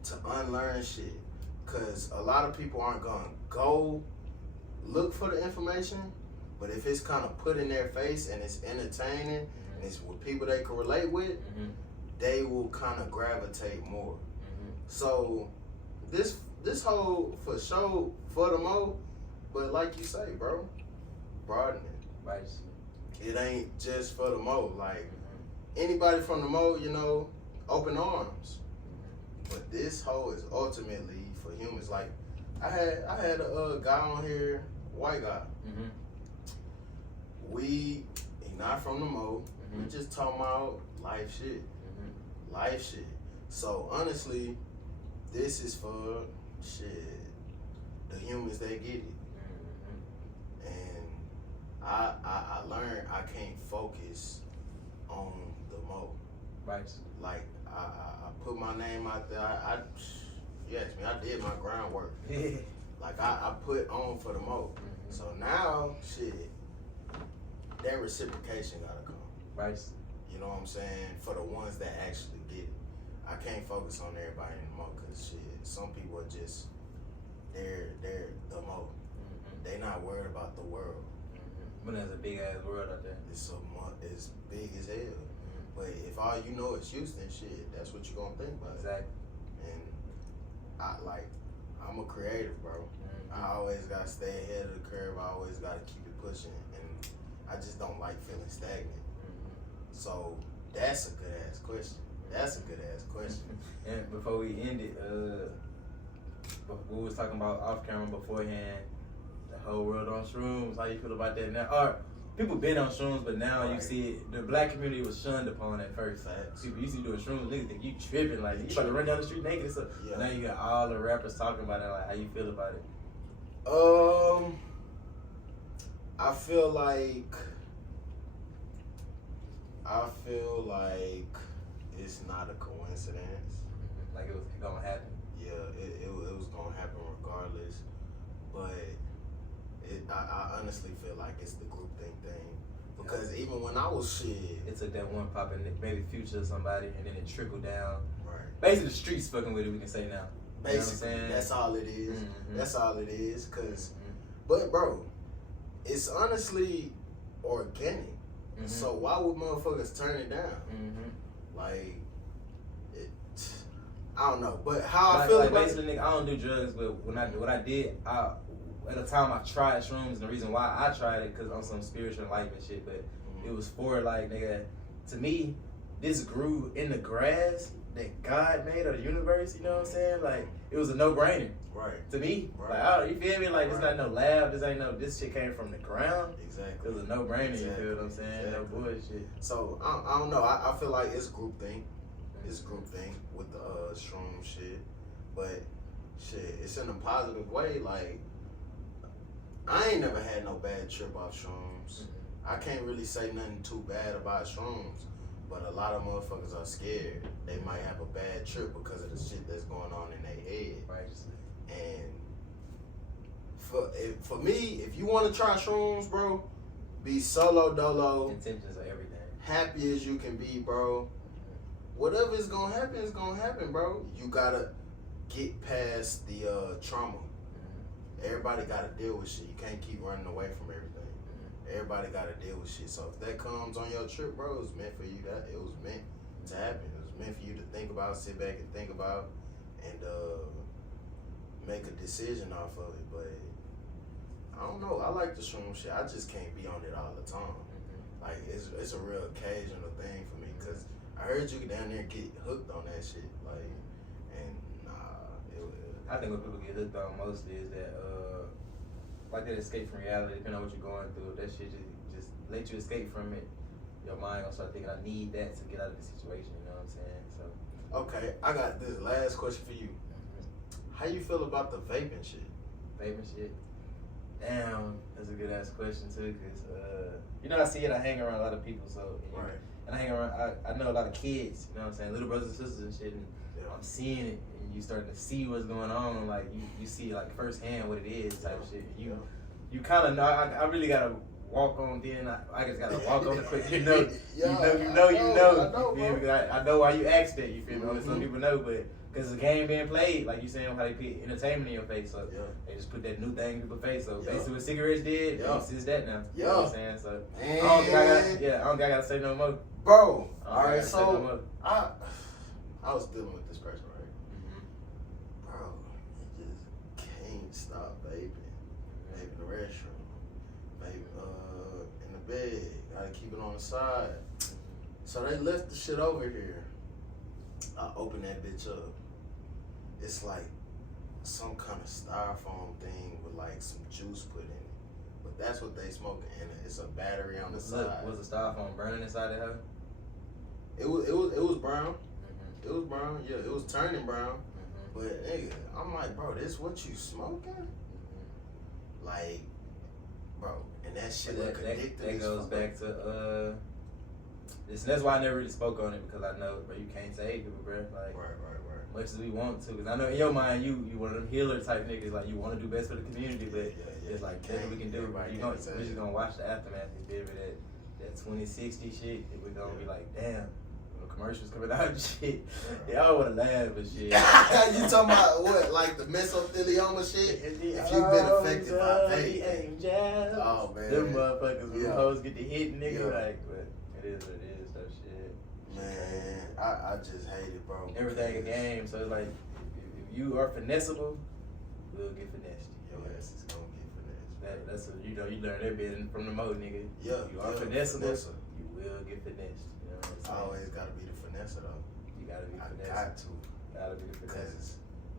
to unlearn shit. Cause a lot of people aren't gonna go look for the information, but if it's kind of put in their face and it's entertaining and it's with people they can relate with, they will kind of gravitate more. So this whole for show for the mo, but like you say, bro, broaden it. Right. It ain't just for the mo. Like anybody from the mo, you know, open arms. But this whole is ultimately for humans. Like I had a guy on here, white guy. He not from the mo. We just talking about life shit. Life shit. So honestly, this is for shit. The humans that get it. And I learned I can't focus on the mo. Right. Like I put my name out there. You asked me, I did my groundwork. Like I put on for the mo. So now shit, that reciprocation gotta come. Right. You know what I'm saying? For the ones that actually get it. I can't focus on everybody anymore because shit, some people are just they're the mo. They not worried about the world. But there's a big ass world out there. It's big as hell. But if all you know is Houston, shit, that's what you're gonna think about. Exactly. And I'm a creative, bro. I always gotta stay ahead of the curve. I always gotta keep it pushing, and I just don't like feeling stagnant. So that's a good ass question. That's a good ass question. And before we end it, we was talking about off camera beforehand. The whole world on shrooms. How you feel about that now? Or people been on shrooms, but now you see it. The black community was shunned upon at first. People used to do shrooms, niggas think you tripping, like you about to run down the street naked and stuff. Yeah. Now you got all the rappers talking about it. Like, how you feel about it? I feel like it's not a coincidence. Like it was gonna happen. Yeah, it was gonna happen regardless. But I honestly feel like it's the groupthink thing. Because even when I was shit, it took that one pop and maybe Future or somebody, and then it trickled down. Right. Basically, the streets fucking with it. We can say now. Basically, you know that's all it is. That's all it is. But bro, it's honestly organic. So why would motherfuckers turn it down? Like, I don't know. But how I feel like about basically, nigga, I don't do drugs. But what I did, at the time I tried shrooms, and the reason why I tried it because on some spiritual enlightenment shit. But it was for like, nigga, to me, this grew in the grass that God made or the universe. You know what I'm saying? Like it was a no-brainer. Right. To me. Right. Like, you feel me? Like, it's not no lab. This shit came from the ground. Exactly. It was a no-brainer, you feel what I'm saying? No bullshit. So, I don't know. I feel like it's groupthink. It's groupthink with the shroom shit. But, shit, it's in a positive way. Like, I ain't never had no bad trip off shrooms. I can't really say nothing too bad about shrooms. But a lot of motherfuckers are scared. They might have a bad trip because of the shit that's going on in their head. Right. And for me, if you want to try shrooms, bro, be solo dolo. Intentions are everything. Happy as you can be, bro. Whatever is gonna happen is gonna happen, bro. You gotta get past the trauma. Everybody gotta deal with shit. You can't keep running away from everything. Everybody gotta deal with shit. So if that comes on your trip, bro, it was meant for you. It was meant to happen. It was meant for you to think about, sit back and think about, and make a decision off of it. But I don't know. I like the shroom shit. I just can't be on it all the time. Like it's a real occasional thing for me. Cause I heard you down there get hooked on that shit. Like, and I think what people get hooked on mostly is that like that escape from reality. Depending on what you're going through, that shit just let you escape from it. your mind gonna start thinking, I need that to get out of the situation. You know what I'm saying? So. Okay, I got this last question for you. How you feel about the vaping shit? Vaping shit. Damn, that's a good ass question too, cause you know I see it. I hang around a lot of people, so Right. And I hang around. I know a lot of kids. You know what I'm saying? Little brothers and sisters and shit. And I'm seeing it, and you starting to see what's going on. Like you see like firsthand what it is, type of shit. You kind of know. I really gotta walk on. Then I just gotta walk on the quick. You know. You know. I know why you asked that. You feel me? Only some people know, but. Because the game being played, like you saying, how they put entertainment in your face. So they just put that new thing in people's face. So basically what cigarettes did, it's that now. You know what I'm saying? So I don't think I gotta say no more. Bro, alright, so I was dealing with this person, right? Bro, you just can't stop vaping. Vaping in the restroom, vaping in the bed, gotta keep it on the side. So they left the shit over here. I open that bitch up. It's like some kind of styrofoam thing with like some juice put in it. But that's what they smoking, and it's a battery on the side. Was the styrofoam burning inside of her? It was brown. It was brown. Yeah, it was turning brown. But nigga, I'm like, bro, this what you smoking? Like, bro, and that shit look addictive. That goes back to that's why I never really spoke on it, because I know, bro, you can't save people, bro. Like, right. Much as we want to, because I know in your mind you one of them healer type niggas, like you want to do best for the community, but it's like nothing we can do. We're just gonna watch the aftermath. You feel me? That 2060 shit, and we're gonna be like, damn, commercials coming out and shit. Y'all wanna laugh and shit. You talking about what, like the mesothelioma shit? If you've been affected by vaping, oh man, them motherfuckers when the hoes get the hit, nigga, like, but it is what it is, though, shit. Man, I just hate it, bro. Everything a game, so it's like, if you are finessable, we'll get finessed. Your ass is gonna get finessed. That's what you learn that bit from the mode, nigga. Yeah, you are finessable, you will get finessed. You know what I'm saying? I always gotta be the finesse though. You gotta be finessed. I got to. Gotta be the finesse.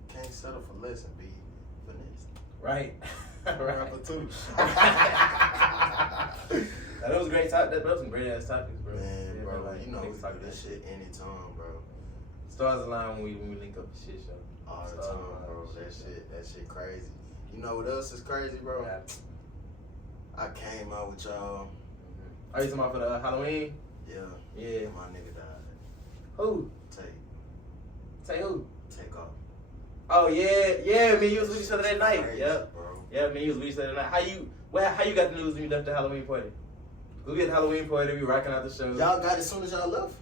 Can't settle for less and be finessed. Right. Rapper too. Now, that was a great topic. That was some great ass topics, bro. Man, bro, like, you know we do that shit anytime, bro. Stars align when we link up the shit show. All the time, bro. That shit crazy. You know what else is crazy, bro? I came out with y'all. Are you talking about for the Halloween? Yeah. My nigga died. Who? Tay who? Take off. Oh yeah. Me and you was with each other that night. Crazy, Yep. Bro. Yeah, me and you was with each other that night. How you got the news when you left the Halloween party? We had the Halloween party. We rocking out the show. Y'all got it as soon as y'all left?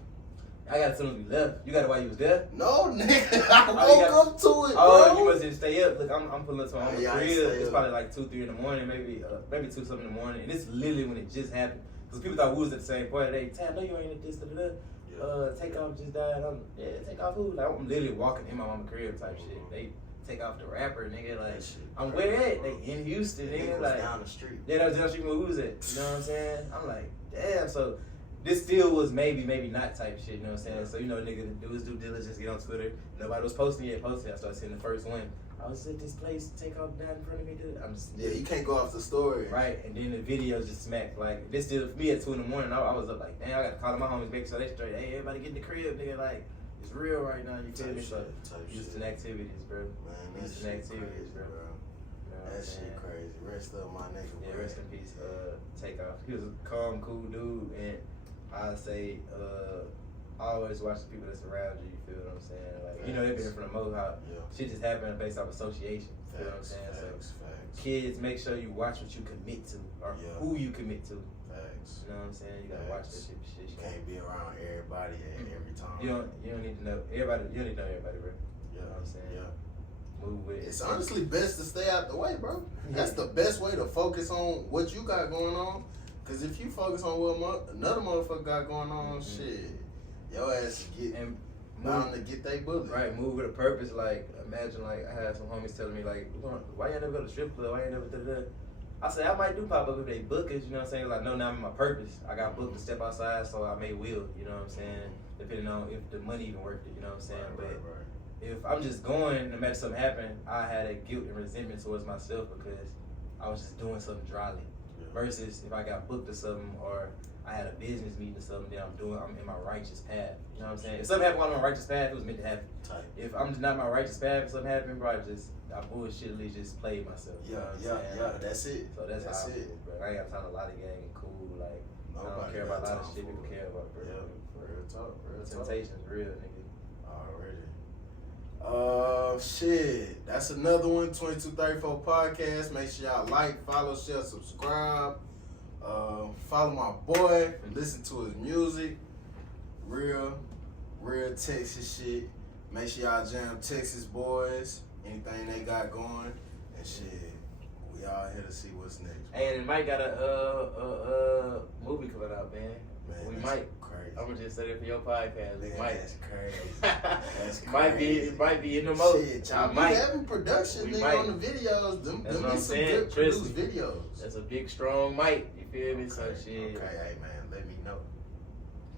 I got it as soon as we left. You got it while you was there? No, nigga. I woke up to it, bro. Oh, you must didn't stay up. Look, I'm pulling up to my own Yeah, crib. It's probably like 2, 3 in the morning, maybe 2 something in the morning. And it's literally when it just happened. Because people thought we was at the same party. They Tay, I know you ain't at this, Take Off just died. Take Off who? Like, I'm literally walking in my mama's crib type shit. They Take Off the rapper, nigga. Like, I'm where at? They in Houston, nigga. Like, down the street. Yeah, that was down the street where we was at. You know what I'm saying? I'm like, damn. So this still was maybe not type shit. You know what I'm saying? So you know, nigga, do his due diligence, get on Twitter. Nobody was posting yet. I started seeing the first one. I was at this place, Take Off down in front of me, dude. You can't go off the story. Right, and then the video just smacked. Like, this still, me at 2 in the morning, I was up like, damn, I got to call my homies back so they straight. Hey, everybody get in the crib, nigga. Like, it's real right now, you feel me? So, Houston activities, bro. Man, Houston activities, bro. That shit crazy. Rest up, my nigga. Yeah, rest in peace, Take Off. He was a calm, cool dude, and I say, I always watch the people that's around you, you feel what I'm saying? Like, you know, they've been from the Mohawk. Shit just happened based off association, you feel what I'm saying? Facts. Kids, make sure you watch what you commit to, or who you commit to. Facts. You know what I'm saying? You gotta watch that shit. You can't be around everybody at every time. You don't need to know everybody. You don't need to know everybody, bro. You know what I'm saying? Move with it. It's honestly best to stay out the way, bro. That's the best way to focus on what you got going on. Cause if you focus on what another motherfucker got going on, shit, your ass is bound to get they bullet. Right, move with a purpose. Like, imagine, like, I had some homies telling me, like, why you never go to the strip club? Why you never da-da-da? I said, I might do pop up if they book us, you know what I'm saying? Like, no, now I'm in my purpose. I got booked to step outside, so I may will, you know what I'm saying? Depending on if the money even worth it, you know what I'm saying? But if I'm just going, no matter something happen, I had a guilt and resentment towards myself because I was just doing something dryly. Versus if I got booked or something, or I had a business meeting or something that I'm in my righteous path. You know what I'm saying? If something happened while I'm on my righteous path, it was meant to happen. Type. If I'm just not my righteous path, if something happened, bro, I bullshitly just played myself. Yeah, that's it. So that's how I it, feel, bro. I ain't got time to lot of gang and cool, like, I don't care about a lot of shit people care about, bro. Yeah, real talk. Temptation's real, nigga. Already. Shit. That's another one, 2234 Podcast. Make sure y'all like, follow, share, subscribe. Follow my boy. Listen to his music. Real Texas shit. Make sure y'all jam Texas Boys. Anything they got going. And shit, we all here to see what's next. And Mike got a movie coming out, man. We might. Crazy. I'm gonna just say that for your podcast. We might. That's crazy. That's crazy. It might be in the most. Shit, y'all be having production nigga on the videos. Them That's be what I'm some saying. good produced videos. That's a big, strong mic. You feel me? So shit. Okay, hey man, let me know.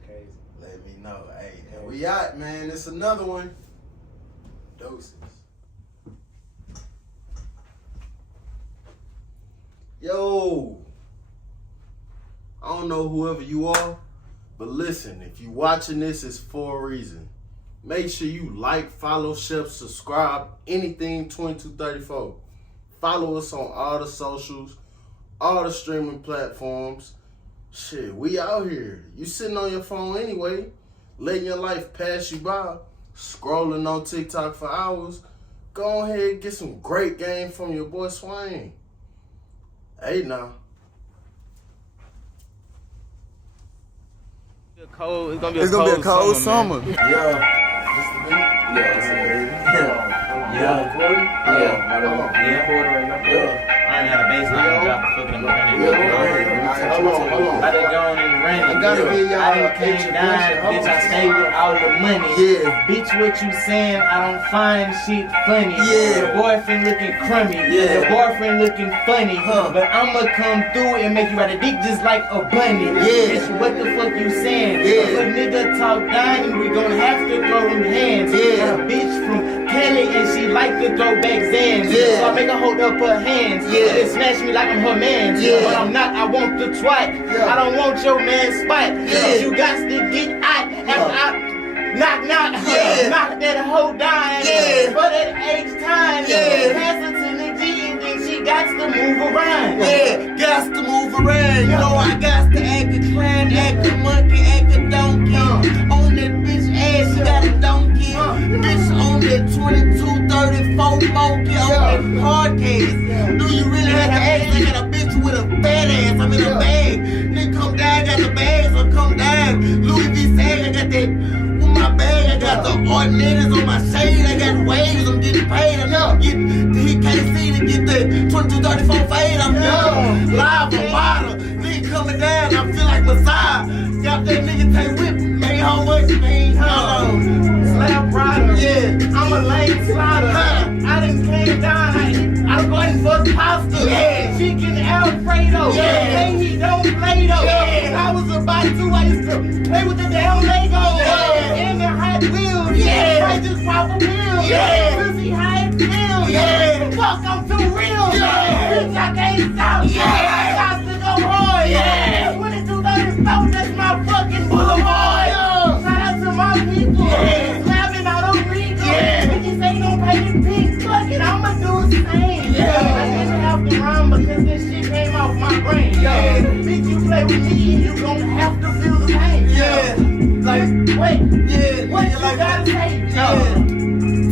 Crazy. Let me know. Hey, and we out, man. It's another one. Doses. Yo. I don't know whoever you are, but listen, if you watching this, it's for a reason. Make sure you like, follow, share, subscribe, anything 2234. Follow us on all the socials, all the streaming platforms. Shit, we out here. You sitting on your phone anyway, letting your life pass you by, scrolling on TikTok for hours. Go ahead and get some great game from your boy Swain. Hey now. It's gonna be a cold summer. Yeah. I ain't had a baseline drop the fucking I done gone and ran it. I done came down, bitch, I stay with all the money. Yeah. Bitch, what you saying? I don't find shit funny. Yeah. Your boyfriend looking crummy. Yeah. Your boyfriend looking funny. But I'ma come through and make you ride a dick just like a bunny. Yeah. Bitch, what the fuck you saying? Yeah. If a nigga talk down, we gon' have to throw them hands. Yeah. Got a bitch from Kelly and she like to throw back Zans. Yeah. So I make her hold up her hands. Yeah. And smash me like I'm her man. Yeah. But I'm not, I want the twat. Yeah. I don't want your man's spot. Yeah. You got to get out after I knock Yeah. knock that hoe down. Yeah. For that age time. Yeah. Pass her to the G and then she got to move around. Yeah, got to move around. You know I got to act a clown, act a monkey, act a donkey. On that bitch ass, she got a donkey. Bitch on that 2234 monkey on that podcast. Do you really have to ask? I got a bitch with a fat ass. I'm in a bag. Nigga come down, got the bags, so come down. Louis V. Sag, I got that with my bag. I got the ordinators on my shade. I got waves, I'm getting paid. I'm not getting the hit KC to get that 2234 fade. I'm young, live from bottom. Nigga coming down, I feel like Messiah. Got that nigga take whip. Made how much? Made how long? Slap rider. Yeah. I'm a lame slider. I done came down. I done going for pasta. Yeah. Chicken Alfredo. Yeah. Say he don't play though. Yeah. I was about to. I used to play with the damn Lego. Yeah. And the Hot Wheels. Yeah. I just pop a pill. Yeah. To see how it feels. Yeah. Fuck, I'm too real. Yeah. Bitch, I can't stop. Yeah. Got to go hard. Yeah. 2234, that's my fucking boulevard. Shout out to my people. Yeah. Slapping out on Rico. Yeah. Bitches ain't gon' pay the pigs. Fuck it, I'ma do the same. Yeah. I didn't have to rhyme because this shit came off my brain. Yeah. Bitch, you play with me and you gon' have to feel the pain. Yeah. Like, wait. yeah. What you like, gotta say? yeah.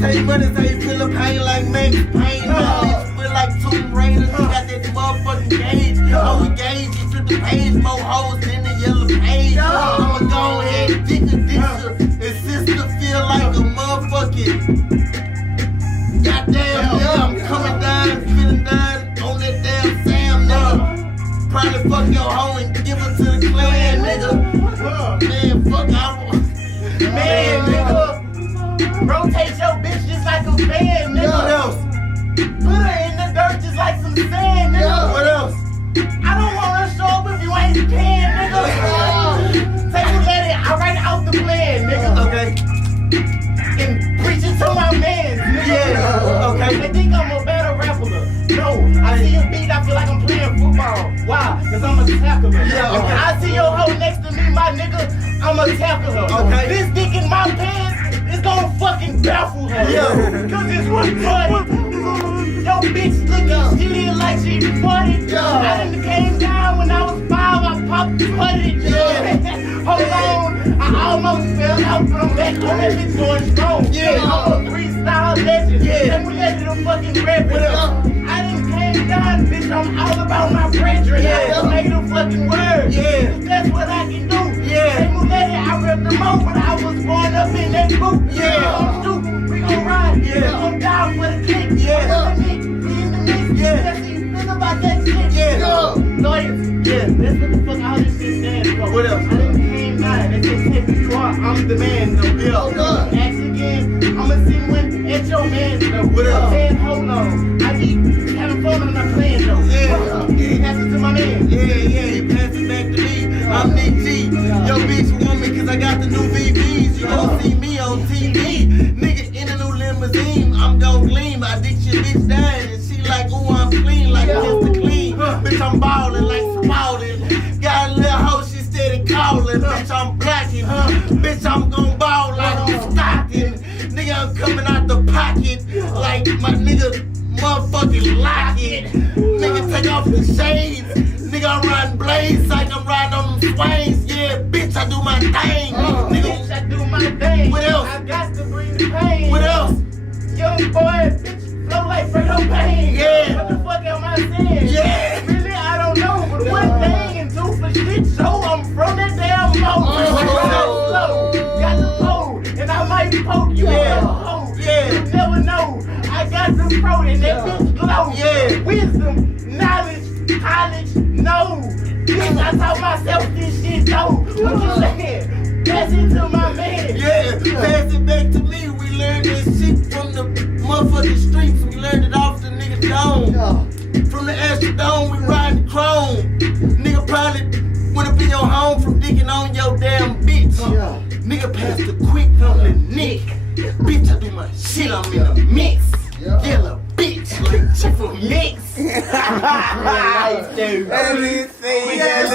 Take money, say you feel the pain like Max Payne. Bitch feel like Tomb Raider. She got that motherfucking gauge. Oh, we gauge. You flip the page, more hoes than the yellow page. I'ma go ahead and dig a disher. And sister feel like a motherfucking. Goddamn, yeah, I'm coming down, feeling down on that damn Sam, nigga. Probably fuck your hoe and give her to the clan, nigga. Man, fuck out. Man, nigga. Rotate your bitch just like a fan, nigga. What else? Put her in the dirt just like some sand, nigga. What else? I don't wanna show up if you ain't paying, nigga. Take a let it, I write out the plan, nigga. Okay. And preach it to my man, nigga. Yeah, okay. They think I'm a better rapper. No, I see a beat, I feel like I'm playing football. small. Why? Cause I'm a tackler. Yeah, If okay. I see your hoe next to me, my nigga, I'ma tackle her. Okay. This dick in my pants is gonna fucking baffle her. Yeah. Cause it's retarded. Yo, bitch looking shitty like she retarded. Yeah. I done came down when I was 5, I popped putted. Yeah. Hold on, I almost fell out, but I'm back on that bitch going strong. Yeah. I'm a freestyle legend. Yeah. Taymuletti of fucking rappers. What else? I done came down, bitch, I'm all about my brethren. Yeah. I just made a fucking word. Yeah. That's what I can do. Yeah. Taymuletti, I ripped them out when I was going up in that boot. Yeah. We gon' shoot, we gon' ride, Yeah. we gon' die for the kick. Yeah. We in the mix, Yeah. That's how you feel about that shit. Yeah. Lawyers, Yeah. that's what the fuck all this shit stands for. What else? I done came down, they just said who you are, I'm the man, though. Yeah. Oh, God. Ask again, I'ma send one at your man, though. What else? Man, hold on, I be having fun and I'm playing, though. Yeah. Pass it to my man. Yeah, he passed it back to me. I'm Nick G. Yo, bitch want me cause I got the new VVs. You gon' see me on TV. Nigga in a new limousine. I'm gon' gleam. I ditch your bitch dying and she like, ooh, I'm clean like Mr. Clean. Bitch, I'm ballin' like Spalding. Got a little hoe, she steady callin'. Bitch, I'm blacking. Bitch, I'm gon' ball like I'm stocking. Nigga, I'm coming out the pocket like my nigga motherfucking locket. Nigga, take off the shades. Nigga, I'm riding blades like I'm riding on them swings. Yeah, bitch, I do my thing. Nigga, Bitch, I do my thing. What else? I got to bring the pain. what else? Young boy, bitch, flow like Fredo Payne. Yeah. What the fuck am I saying? Yeah. Really, I don't know. But one thing and two for shit show, I'm from that damn moat. Got the pole, and I might poke you Yeah. in the hole. Yeah. You never know. I got the pro, and that bitch glow. Yeah. Wisdom, knowledge, college, no. Bitch, I taught myself this shit, though. What you saying? Pass it to my man. Yeah, pass it back to me. We learned this shit from the motherfucking streets. We learned it off the nigga dome. From the Astrodome, we riding chrome. Nigga probably went up in your home from digging on your damn bitch. Nigga pass the quick on the nick. Bitch, I do my shit, I'm in the mix. Yellow bitch, like Chipper Mix. Life, dude. Everything, Yeah,